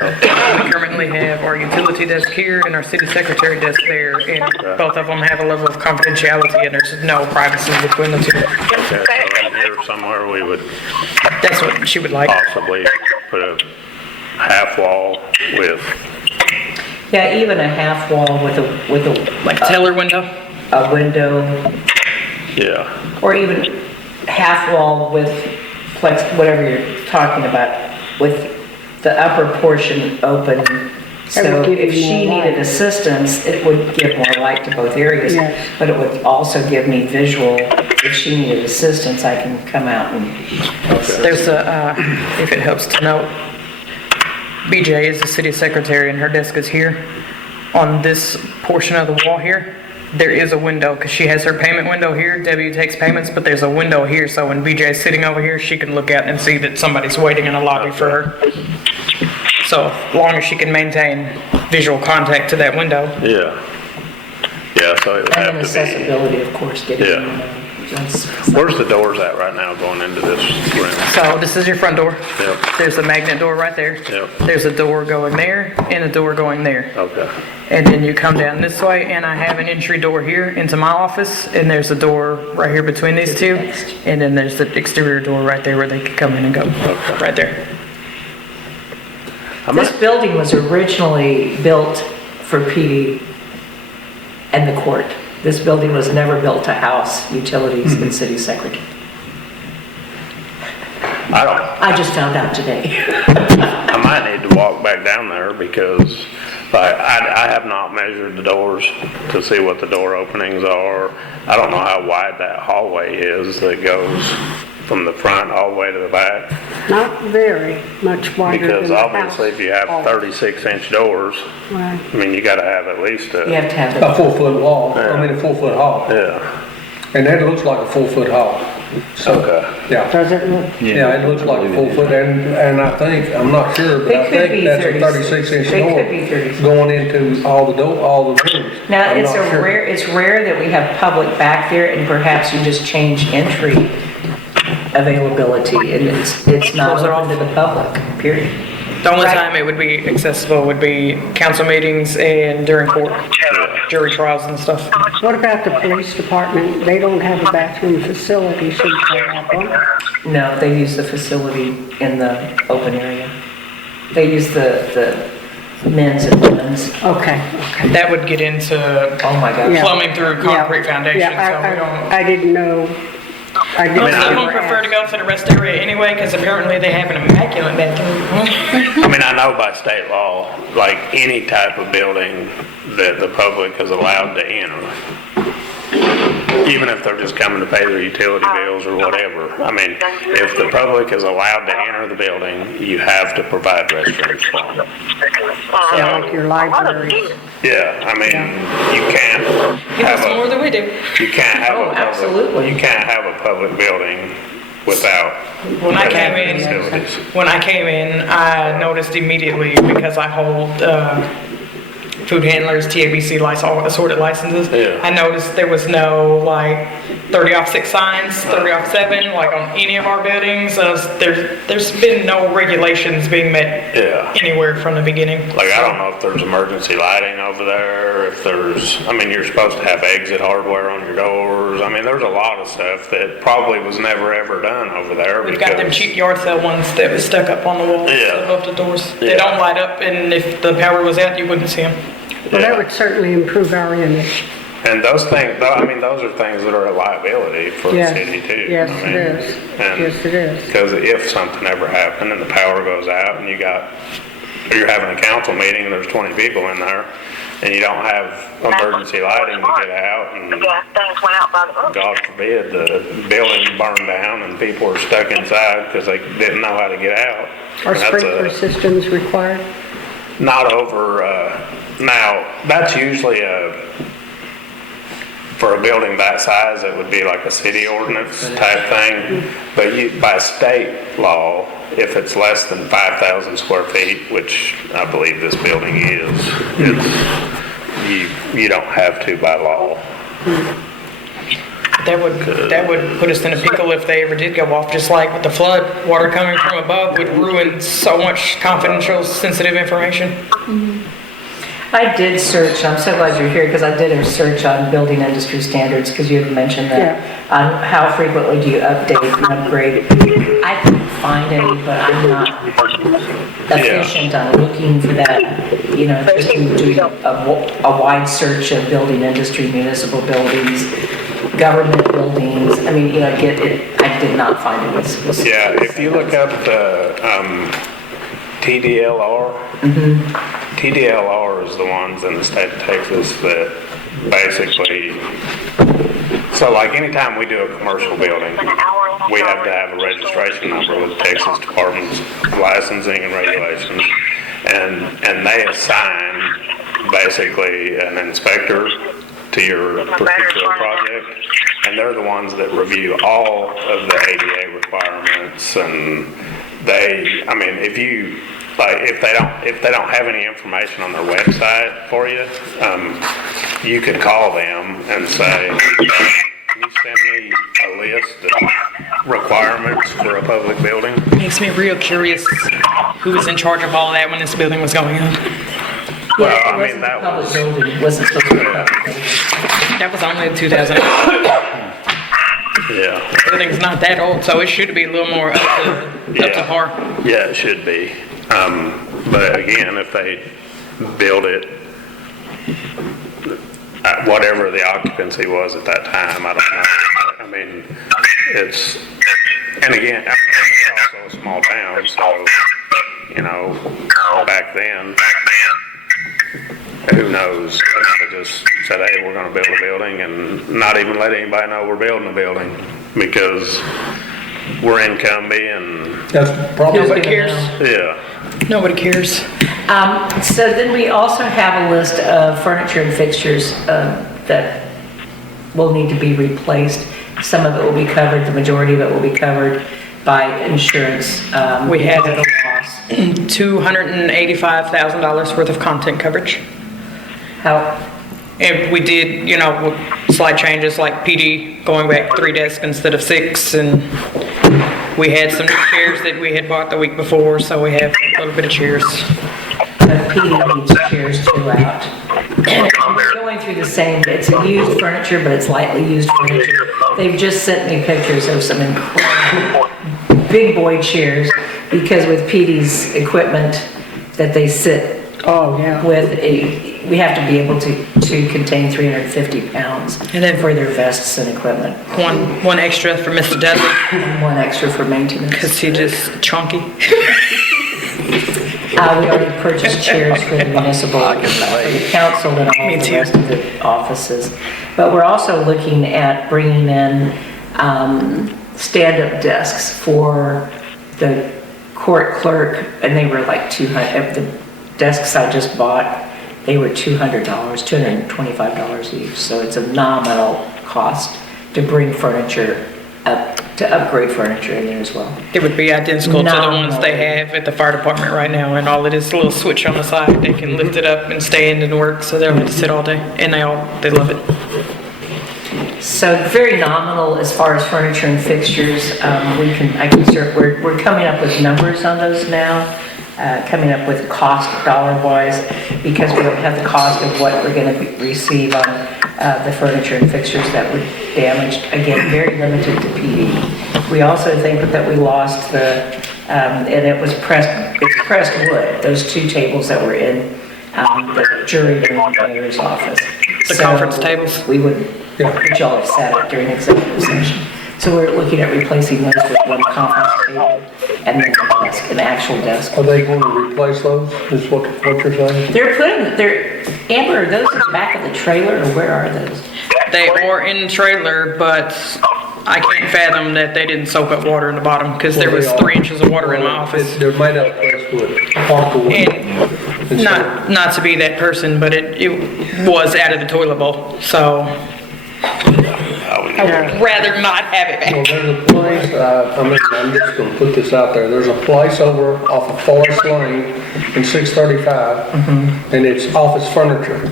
We currently have our utility desk here and our city secretary desk there, and both of them have a level of confidentiality, and there's no privacy between the two. Okay, so in here somewhere we would That's what she would like. possibly put a half wall with, Yeah, even a half wall with a Like a teller window. a window, yeah, or even half wall with flex, whatever you're talking about, with the upper portion open. That So would give if you she more needed light. assistance, it would give more light to both areas. Yes. But it would also give me visual. If she needed assistance, I can come out and assist. There's a, if it helps to note, BJ is the city secretary and her desk is here. On this portion of the wall here, there is a window, because she has her payment window here, Debbie takes payments, but there's a window here, so when BJ is sitting over here, she can look out and see that somebody's waiting in a lobby for her. So, as long as she can maintain visual contact to that window. yeah. Yeah, so it would And have then to be, accessibility, of course, getting, Yeah. where's the doors at right now going into this room? So, this is your front door. Yep. There's a magnet door right there. Yep. There's a door going there, and a door going there. Okay, And then you come down this way, and I have an entry door here into my office, and there's a door right here between these two, and then there's the exterior door right there where they can come in and go, right there. This building was originally built for PD and the court. This building was never built to house utilities and city secretary. I just found out today. I might need to walk back down there because I have not measured the doors to see what the door openings are. I don't know how wide that hallway is that goes from the front all the way to the back. Not very much wider than Because the obviously house. if you have 36-inch doors, Right. I mean, you gotta have at least You a, have to have A the, 4-foot wall, I mean, a 4-foot hall. yeah, And that looks like a 4-foot hall. So, okay. yeah. Does it look? Yeah, it looks like a 4-foot, and I think, I'm not sure, but They I could be think that's a 36. 36-inch They door could be 36. going into all the rooms. now, I'm it's not sure. it's rare that we have public back there, and perhaps you just change entry availability, and it's not Close it open to the public, period. The only Right. time it would be accessible would be council meetings and during court, jury trials and stuff. What about the police department? They don't have a bathroom facility, should they have one? No, they use the facility in the open area. They use the men's and women's. Okay, okay. That would get into Oh, my gosh. Yeah. plumbing through concrete foundation, Yeah, so we don't. I didn't know. I didn't Most of them ever prefer to ask. go to the rest area anyway, because apparently they have an immaculate bathroom. I mean, I know by state law, like any type of building that the public is allowed to enter, even if they're just coming to pay their utility bills or whatever. I mean, if the public is allowed to enter the building, you have to provide restrooms for them. Yeah, like your libraries. Yeah, I mean, you can't He knows have more a, than we do. you can't have Oh, a public, absolutely. you can't have a public building without When I came facilities. in, I noticed immediately, because I hold food handlers, TABC license, all assorted licenses. Yeah. I noticed there was no like 30/6 signs, 30/7, like on any of our buildings. There's been no regulations being met Yeah. anywhere from the beginning. Like, I don't know if there's emergency lighting over there, if there's, I mean, you're supposed to have exit hardware on your doors. I mean, there's a lot of stuff that probably was never ever done over there We've got them because, cheap yard sale ones that was stuck up on the walls Yeah. above the doors. They Yeah. don't light up, and if the power was out, you wouldn't see them. Well, that Yeah. would certainly improve our image. And those things, I mean, those are things that are a liability for the Yes. city too. Yes, I it mean, is. and- Yes, it is. Because if something ever happened and the power goes out and you're having a council meeting and there's 20 people in there and you don't have emergency lighting to get out and Things went out by the God forbid the building burned down and people are stuck inside because they didn't know how to get out. Are That's sprinkler systems required? Not over, now, that's usually for a building that size, it would be like a city ordinance type thing. But by state law, if it's less than 5,000 square feet, which I believe this building is, you don't have to by law. That would put us in a pickle if they ever did go off, just like with the flood. Water coming from above would ruin so much confidential, sensitive information. I did search, I'm so glad you're here, because I did a search on building industry standards, because you had mentioned that. On how frequently do you update and upgrade? I couldn't find any, but I'm not efficient on looking for that. You know, just to do a wide search of building industry, municipal buildings, government buildings. I mean, you know, I did not find any specific. Yeah, if you look up the TDLR, TDLR is the ones in the state of Texas that basically, so like anytime we do a commercial building, we have to have a registration number with Texas Department's licensing and regulations, and they assign basically an inspector to your particular project, and they're the ones that review all of the ADA requirements, and I mean, if they don't have any information on their website for you, you could call them and say, can you send me a list of requirements for a public building? Makes me real curious who was in charge of all of that when this building was going on. Well, Yeah, I mean, that was, It wasn't supposed to be a public building. That was only in 2000. yeah. Everything's not that old, so it should be a little more up to par. Yeah, it should be. But again, if they build it, at whatever the occupancy was at that time, I don't know. I mean, and again, it's also a small town, so, you know, back then, who knows? They just said, hey, we're gonna build a building, and not even let anybody know we're building a building, because we're Incumby and, That's probably. Nobody cares. yeah. Nobody cares. So then we also have a list of furniture and fixtures that will need to be replaced. Some of it will be covered, the majority of it will be covered by insurance. We had because of the loss. $285,000 worth of content coverage. How, And we did, you know, slight changes like PD going back 3 desks instead of 6, and we had some new chairs that we had bought the week before, so we have a little bit of chairs. PD needs chairs throughout. And we're going through the same, it's used furniture, but it's lightly used furniture. They've just sent me pictures of some incredible big boy chairs, because with PD's equipment that they sit with we have to be able to contain 350 pounds And then- for their vests and equipment. One extra for Mr. Dudley, And one extra for maintenance. because he just chunky. We already purchased chairs for the municipal, for the council and all Me the too. rest of the offices. But we're also looking at bringing in stand-up desks for the court clerk, and they were like 200, the desks I just bought, they were $200, $225 each. So it's a nominal cost to bring furniture up, to upgrade furniture in there as well. It would be identical to the ones No. they have at the fire department right now, and all it is a little switch on the side. They can lift it up and stand and work, so they don't have to sit all day, and they love it. So very nominal as far as furniture and fixtures. We're coming up with numbers on those now, coming up with cost dollar-wise, because we don't have the cost of what we're going to receive on the furniture and fixtures that were damaged. Again, very limited to PD. We also think that we lost and it was it's pressed wood, those 2 tables that were in the jury room in the mayor's office. The conference tables. We would, which y'all have sat at during executive session. So we're looking at replacing those with one conference table and then a desk, an actual desk. Are they going to replace those, is what you're saying? Amber, are those in the back of the trailer, or where are those? They are in the trailer, but I can't fathom that they didn't soak up water in the bottom, because there was 3 inches of water in my office. They're made out of pressed wood, hardwood wood. And not to be that person, but it was out of the toilet bowl, so I would rather not have it Well, back. there's a place, I'm just gonna put this out there, there's a place over off of Forest Lane in 635, and it's office furniture.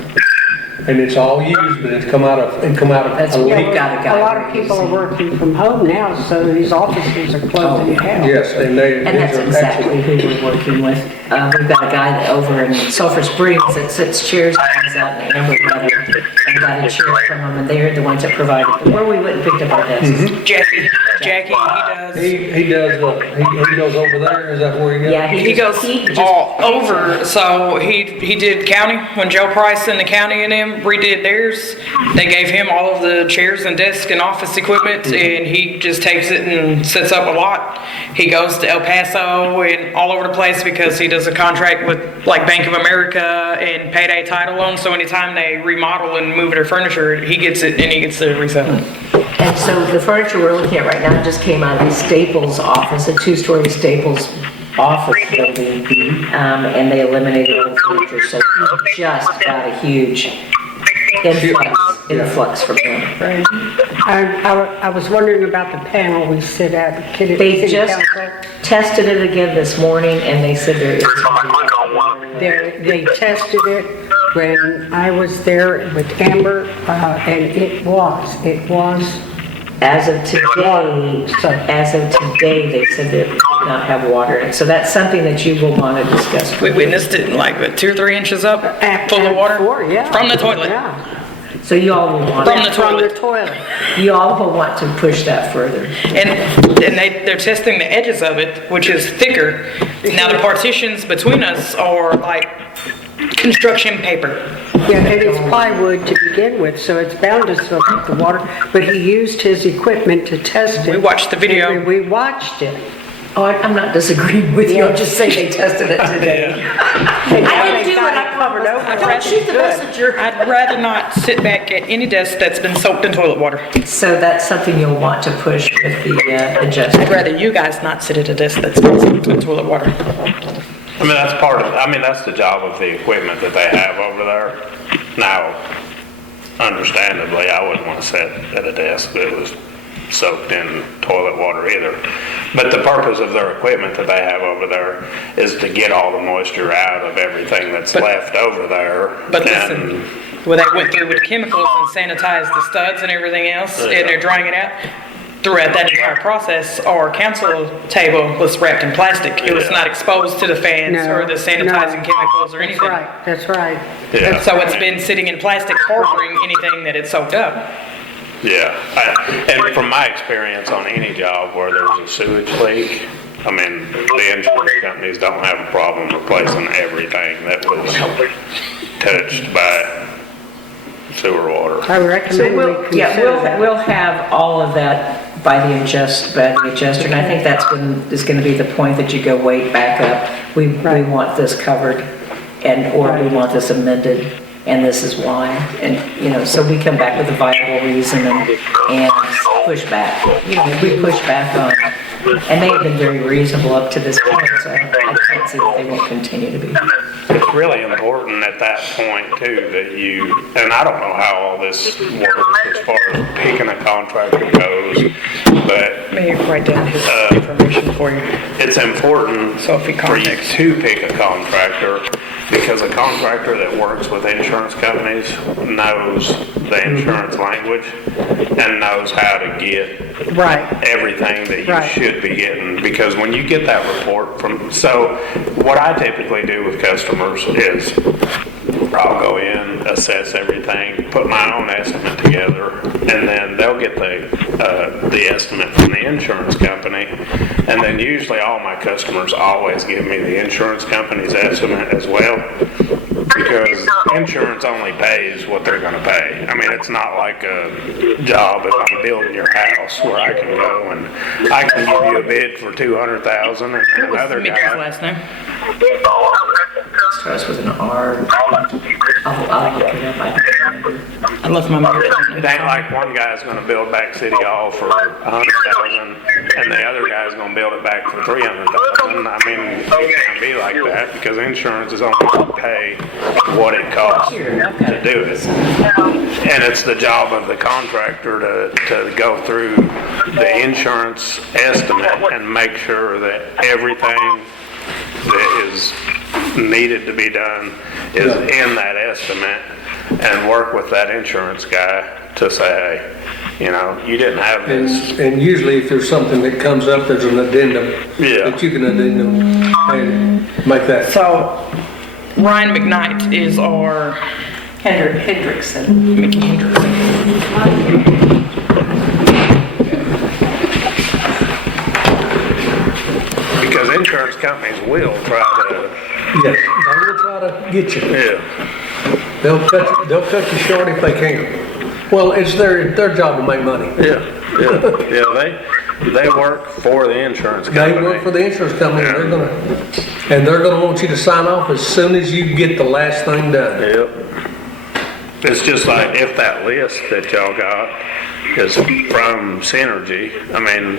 and it's all used, but it's come out of That's a what leak. we've got a guy. A lot of people are working from home now, so these offices are closing down. Yes, and they. And that's these are exactly actually- who we're working with. We've got a guy that over in Sulphur Springs that sits chairs and hangs out in Amber Meadow and got a chair from them, and they're the ones that provided, where we went and picked up our desks. Jackie, he does. He does, he goes over there, is that where he goes? Yeah, He goes all over, so he did county, when Joe Price and the county and them redid theirs, they gave him all of the chairs and desks and office equipment, and he just takes it and sets up a lot. He goes to El Paso and all over the place because he does a contract with like Bank of America and Payday Title Loans, so anytime they remodel and move their furniture, he gets it and he gets to resell it. And so the furniture we're looking at right now just came out of the Staples office, a two-story Staples office building, and they eliminated all the furniture, so he just got a huge influx from them. I was wondering about the panel we sit at. They City just Council. tested it again this morning, and they said there is. They tested it when I was there with Amber, and it was. As of today, they said that it did not have water in it. So that's something that you will want to discuss. We witnessed it like, what, 2 or 3 inches up, full of water? Yeah. From the toilet. Yeah. So you all will want, From the From the toilet. toilet. you all will want to push that further. And they're testing the edges of it, which is thicker. Now the partitions between us are like construction paper. Yeah, and it's plywood to begin with, so it's bound to soak up the water, but he used his equipment to test it. We watched the video. And we watched it. Oh, I'm not disagreeing with you, I'm just saying they tested it today. I didn't do it, I covered over. Don't shoot the messenger. I'd rather not sit back at any desk that's been soaked in toilet water. So that's something you'll want to push with the I'd adjustment. rather you guys not sit at a desk that's been soaked in toilet water. I mean, that's the job of the equipment that they have over there. Now, understandably, I wouldn't want to sit at a desk that was soaked in toilet water either. But the purpose of their equipment that they have over there is to get all the moisture out of everything that's left over there. But listen, well, they went through with chemicals and sanitized the studs and everything else, and they're drying it out. Throughout that entire process, our council table was wrapped in plastic. It was not exposed to the fans No, or the sanitizing chemicals or anything. That's right. Yeah. So it's been sitting in plastic harboring anything that it soaked up. Yeah, and from my experience on any job where there's a sewage leak, I mean, the insurance companies don't have a problem replacing everything that was touched by sewer water. I So recommend we consider that. we'll have all of that by the adjuster, and I think is gonna be the point that you go way back up. We want this covered, or we want this amended, and this is why. And, so we come back with a viable reason and push back. We push back on, and they have been very reasonable up to this point, so I can't see that they won't continue to be. It's really important at that point too that and I don't know how all this works as far as picking a contractor goes, but Let me write down his information for you. it's important So if he for you contacts- to pick a contractor, because a contractor that works with insurance companies knows the insurance language and knows how to get Right. everything that you Right. should be getting, because when you get that report so what I typically do with customers is I'll go in, assess everything, put my own estimate together, and then they'll get the estimate from the insurance company, and then usually all my customers always give me the insurance company's estimate as well, because insurance only pays what they're gonna pay. I mean, it's not like a job if I'm building your house where I can go and I can give you a bid for $200,000 and then another Mickey's guy. last name. Starts with an R. I'll look it up. I don't remember. I left my mother. It ain't like one guy's gonna build back City Hall for $100,000 and the other guy's gonna build it back for $300,000. I mean, it can't be like that because insurance is only gonna pay what it costs to do it. And it's the job of the contractor to go through the insurance estimate and make sure that everything that is needed to be done is in that estimate. and work with that insurance guy to say, hey, you know, you didn't have this. And usually if there's something that comes up, there's an addendum. Yeah. That you can addendum and make that. So Ryan McKnight is our Hendrickson. Mickey Hendrickson. Because insurance companies will try to, Yes, they will try to get you. yeah, They'll cut you short if they can. Well, it's their job to make money. they work for the insurance They company. work for the insurance company, and they're gonna want you to sign off as soon as you get the last thing done. Yep. It's just like if that list that y'all got is from Synergy, I mean,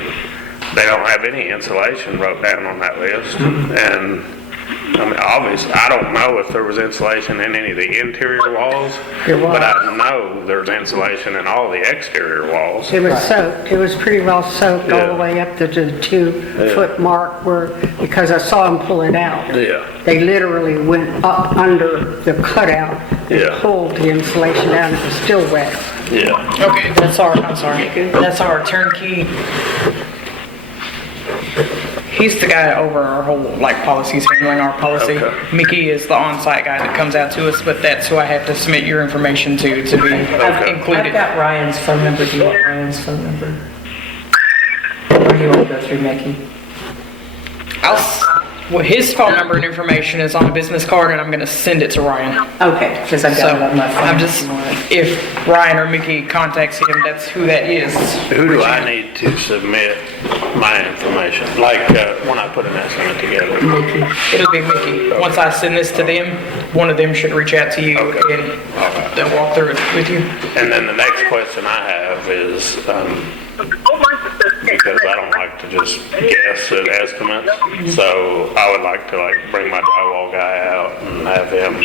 they don't have any insulation wrote down on that list. And I mean, obviously, I don't know if there was insulation in any of the interior walls, but I know there's insulation in all the exterior walls. It was soaked, it was pretty well soaked all the way up to the 2-foot mark where, because I saw them pull it out. Yeah. They literally went up under the cutout and Yeah. pulled the insulation down, it was still wet. Yeah. Okay, that's our turnkey. He's the guy over our whole, like, policies, handling our policy. Okay. Mickey is the on-site guy that comes out to us, but that's who I have to submit your information to be I've included. got Ryan's phone number. Do you want Ryan's phone number? Or do you want to go through Mickey? Well, his phone number and information is on a business card, and I'm gonna send it to Ryan. Okay, because I've So, got it on my phone. I'm just, if Ryan or Mickey contacts him, that's who that is. Who do I need to submit my information? Like, when I put an estimate together? It'll be Mickey. Once I send this to them, one of them should reach out to you, and they'll walk through it with you. And then the next question I have is, because I don't like to just guess at estimates, so I would like to bring my drywall guy out and have him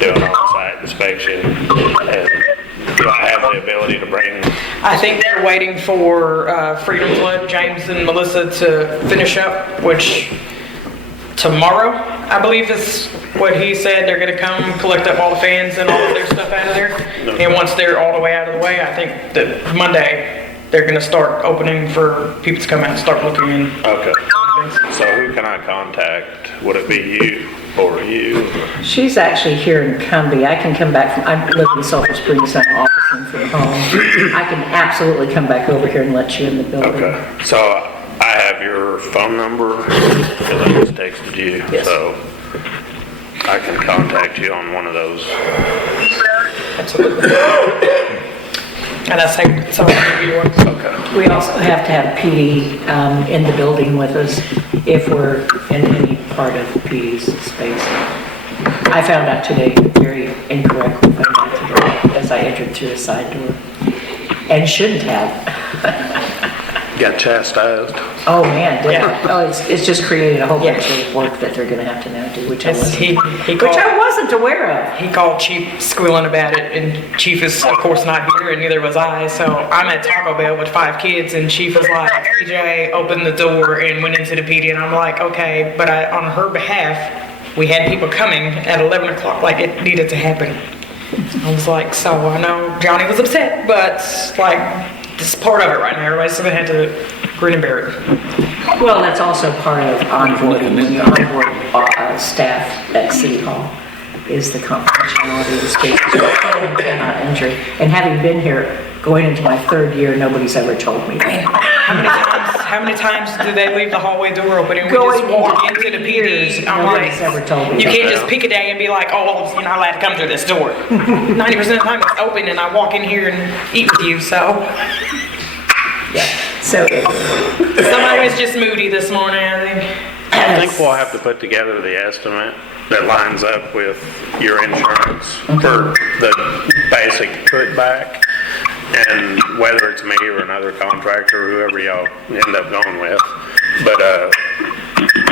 do an on-site inspection. And do I have the ability to bring? I think they're waiting for Freedom Flood, James and Melissa to finish up, which tomorrow, I believe is what he said. They're gonna come collect up all the fans and all of their stuff out of there. And once they're all the way out of the way, I think that Monday, they're gonna start opening for people to come out and start looking in. Okay. So who can I contact? Would it be you or you? She's actually here in Cumbie. I can come back from, I live in Sulphur Springs, I'm officing from home. I can absolutely come back over here and let you in the building. Okay. So I have your phone number because I just texted you. Yes. So I can contact you on one of those. And that's how, so I'll give you one. Okay. We also have to have PD in the building with us if we're in any part of PD's space. I found out today, very incorrectly found out today, as I entered through the side door, and shouldn't have. Got chastised. Oh, man, did Yeah. I? Oh, it's just created a whole Yeah. bunch of work that they're gonna have to now do, which I Yes, he wasn't called. aware of. He called Chief squealing about it, and Chief is of course not here, and neither was I. So I'm at Taco Bell with 5 kids, and Chief was like, "PJ opened the door and went into the PD," and I'm like, "Okay," but on her behalf, we had people coming at 11 o'clock, like it needed to happen. I was like, so I know Johnny was upset, but like this is part of it right now. Everybody's gonna have to grin and bear it. Well, that's also part of onboarding, when you onboard staff at City Hall, is the confidentiality of the spaces you can and cannot enter. And having been here, going into my 3rd year, nobody's ever told me that. How many times do they leave the hallway door open and we Going just walk into into the years, PD? I'm nobody's like, ever told me you that. can't just pick a day and be like, oh, you're not allowed to come through this door. 90% of the time it's open and I walk in here and eat with you, so. Yeah, so, Somebody was just moody this morning, I think. I think we'll have to put together the estimate that lines up with your insurance for the basic putback, and whether it's me or another contractor, whoever y'all end up going with. But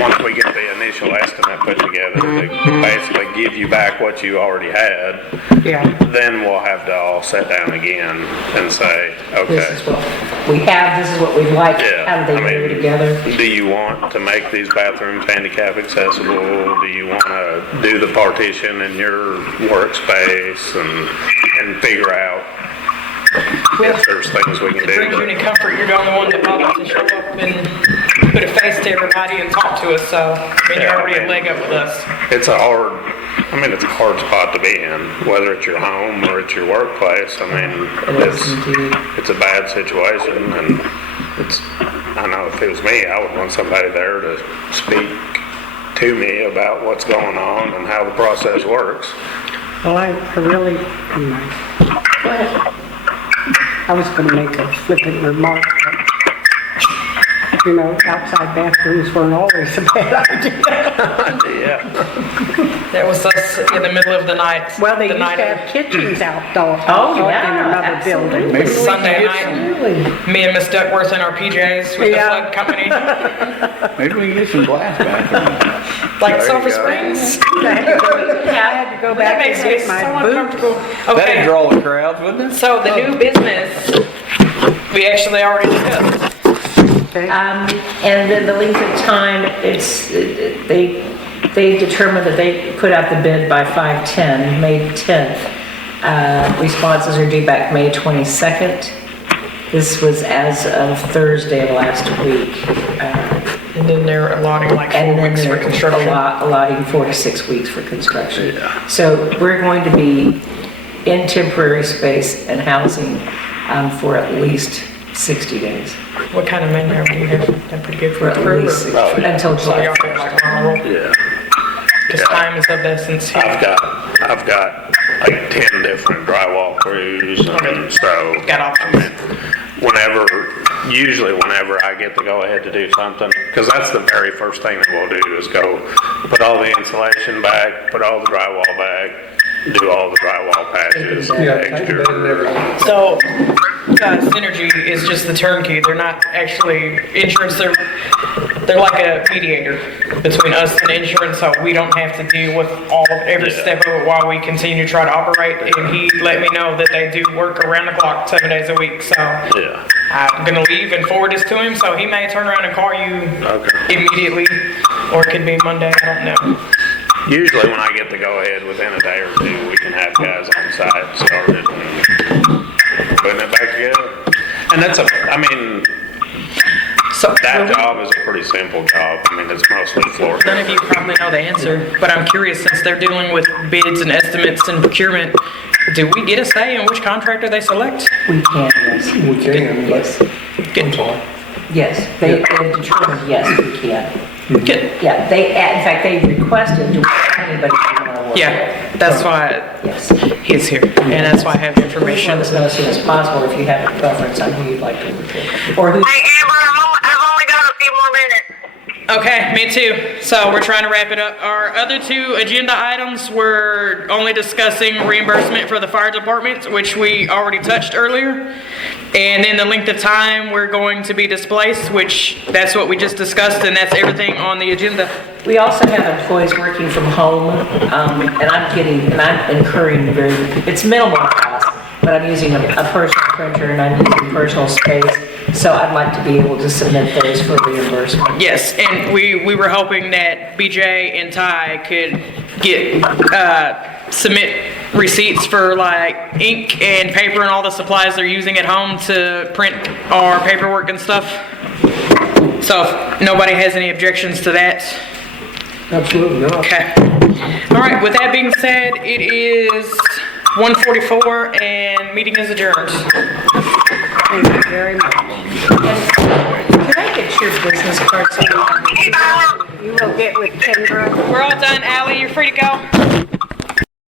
once we get the initial estimate put together, to basically give you back what you already had, Yeah. then we'll have to all sit down again and say, This okay. is what we have, this is what we'd like, Yeah, how do I they mean, do together? Do you want to make these bathrooms handicap accessible? Do you want to do the partition in your workspace and figure out if there's things we can If it brings you do? any comfort, you're the only one that bothered to show up and put a face to everybody and talk to us, so, I mean, you're already a leg up with us. It's a hard spot to be in, whether it's your home or it's your workplace. I mean, it's a bad situation, and I know if it was me, I would want somebody there to speak to me about what's going on and how the process works. Well, I really, I was gonna make a flippant remark, but, you know, outside bathrooms weren't always a bad idea. Yeah. That was us in the middle of the night. Well, they the used night to of have kitchens outdoors. Oh, In yeah, another absolutely. building. Sunday night. Absolutely. Me and Miss Duckworth in our PJs with Yeah. the flood company, Maybe we can get some glass bathrooms. like There you Sulphur go. Springs. I had to go That back makes and me get so my boots. uncomfortable. That'd Okay, draw the crowds, wouldn't it? so the new business, we actually already discussed. Okay. And then the length of time, they determined that they put out the bid by 5/10, May 10th. Responses are due back May 22nd. This was as of Thursday of last week. And then they're allotting like 4 And then weeks for they're construction. allotting 4 to 6 weeks for construction. Yeah. So we're going to be in temporary space and housing for at least 60 days. What kind of manpower do you have? That's pretty good for For a at crew. least, Oh, yeah. until So July y'all feel 1st. like on a roll? Yeah. Because Yeah. time is of the essence here. I've got like 10 different drywall crews, and so Got options. usually whenever I get to go ahead to do something, because that's the very first thing that we'll do is go put all the insulation back, put all the drywall back, do all the drywall patches, Yeah, take extra. a bed and everything. So, Synergy is just the turnkey. They're not actually insurance. They're like a mediator between us and insurance, so we don't have to deal with every step of it while we continue to try to operate. And he let me know that they do work around the clock, 7 days a week. So Yeah. I'm gonna leave and forward this to him, so he may turn around and call you Okay. immediately, or it could be Monday. I don't know. Usually when I get to go ahead within a day or two, we can have guys on site started and putting it back together. And that job is a pretty simple job. I mean, it's mostly floor. None of you probably know the answer, but I'm curious, since they're dealing with bids and estimates and procurement, do we get a say in which contractor they select? We can, yes. We can, but, I'm sorry. Yes, they determined, yes, we can. Good. Yeah, in fact, they requested, do we have anybody who want to work? Yeah, that's why Yes. he's here, and that's why I have the Please information. let us know as soon as possible if you have a preference on who you'd like to work with. Or who, Hey, Amber, I've only got a few more minutes. Okay, me too. So we're trying to wrap it up. Our other two agenda items were only discussing reimbursement for the fire department, which we already touched earlier. And then the length of time we're going to be displaced, which that's what we just discussed, and that's everything on the agenda. we also have employees working from home, and I'm incurring it's minimal cost, but I'm using a personal printer and I'm using personal space, so I'd like to be able to submit those for reimbursement. Yes, and we were hoping that BJ and Ty could submit receipts for like ink and paper and all the supplies they're using at home to print our paperwork and stuff. So if nobody has any objections to that. Absolutely not. Okay. All right, with that being said, it is 1:44 and meeting is adjourned. Thank you very much. Can I get your business card so Hey, Bob. You will get with Kendra. We're all done. Allie, you're free to go.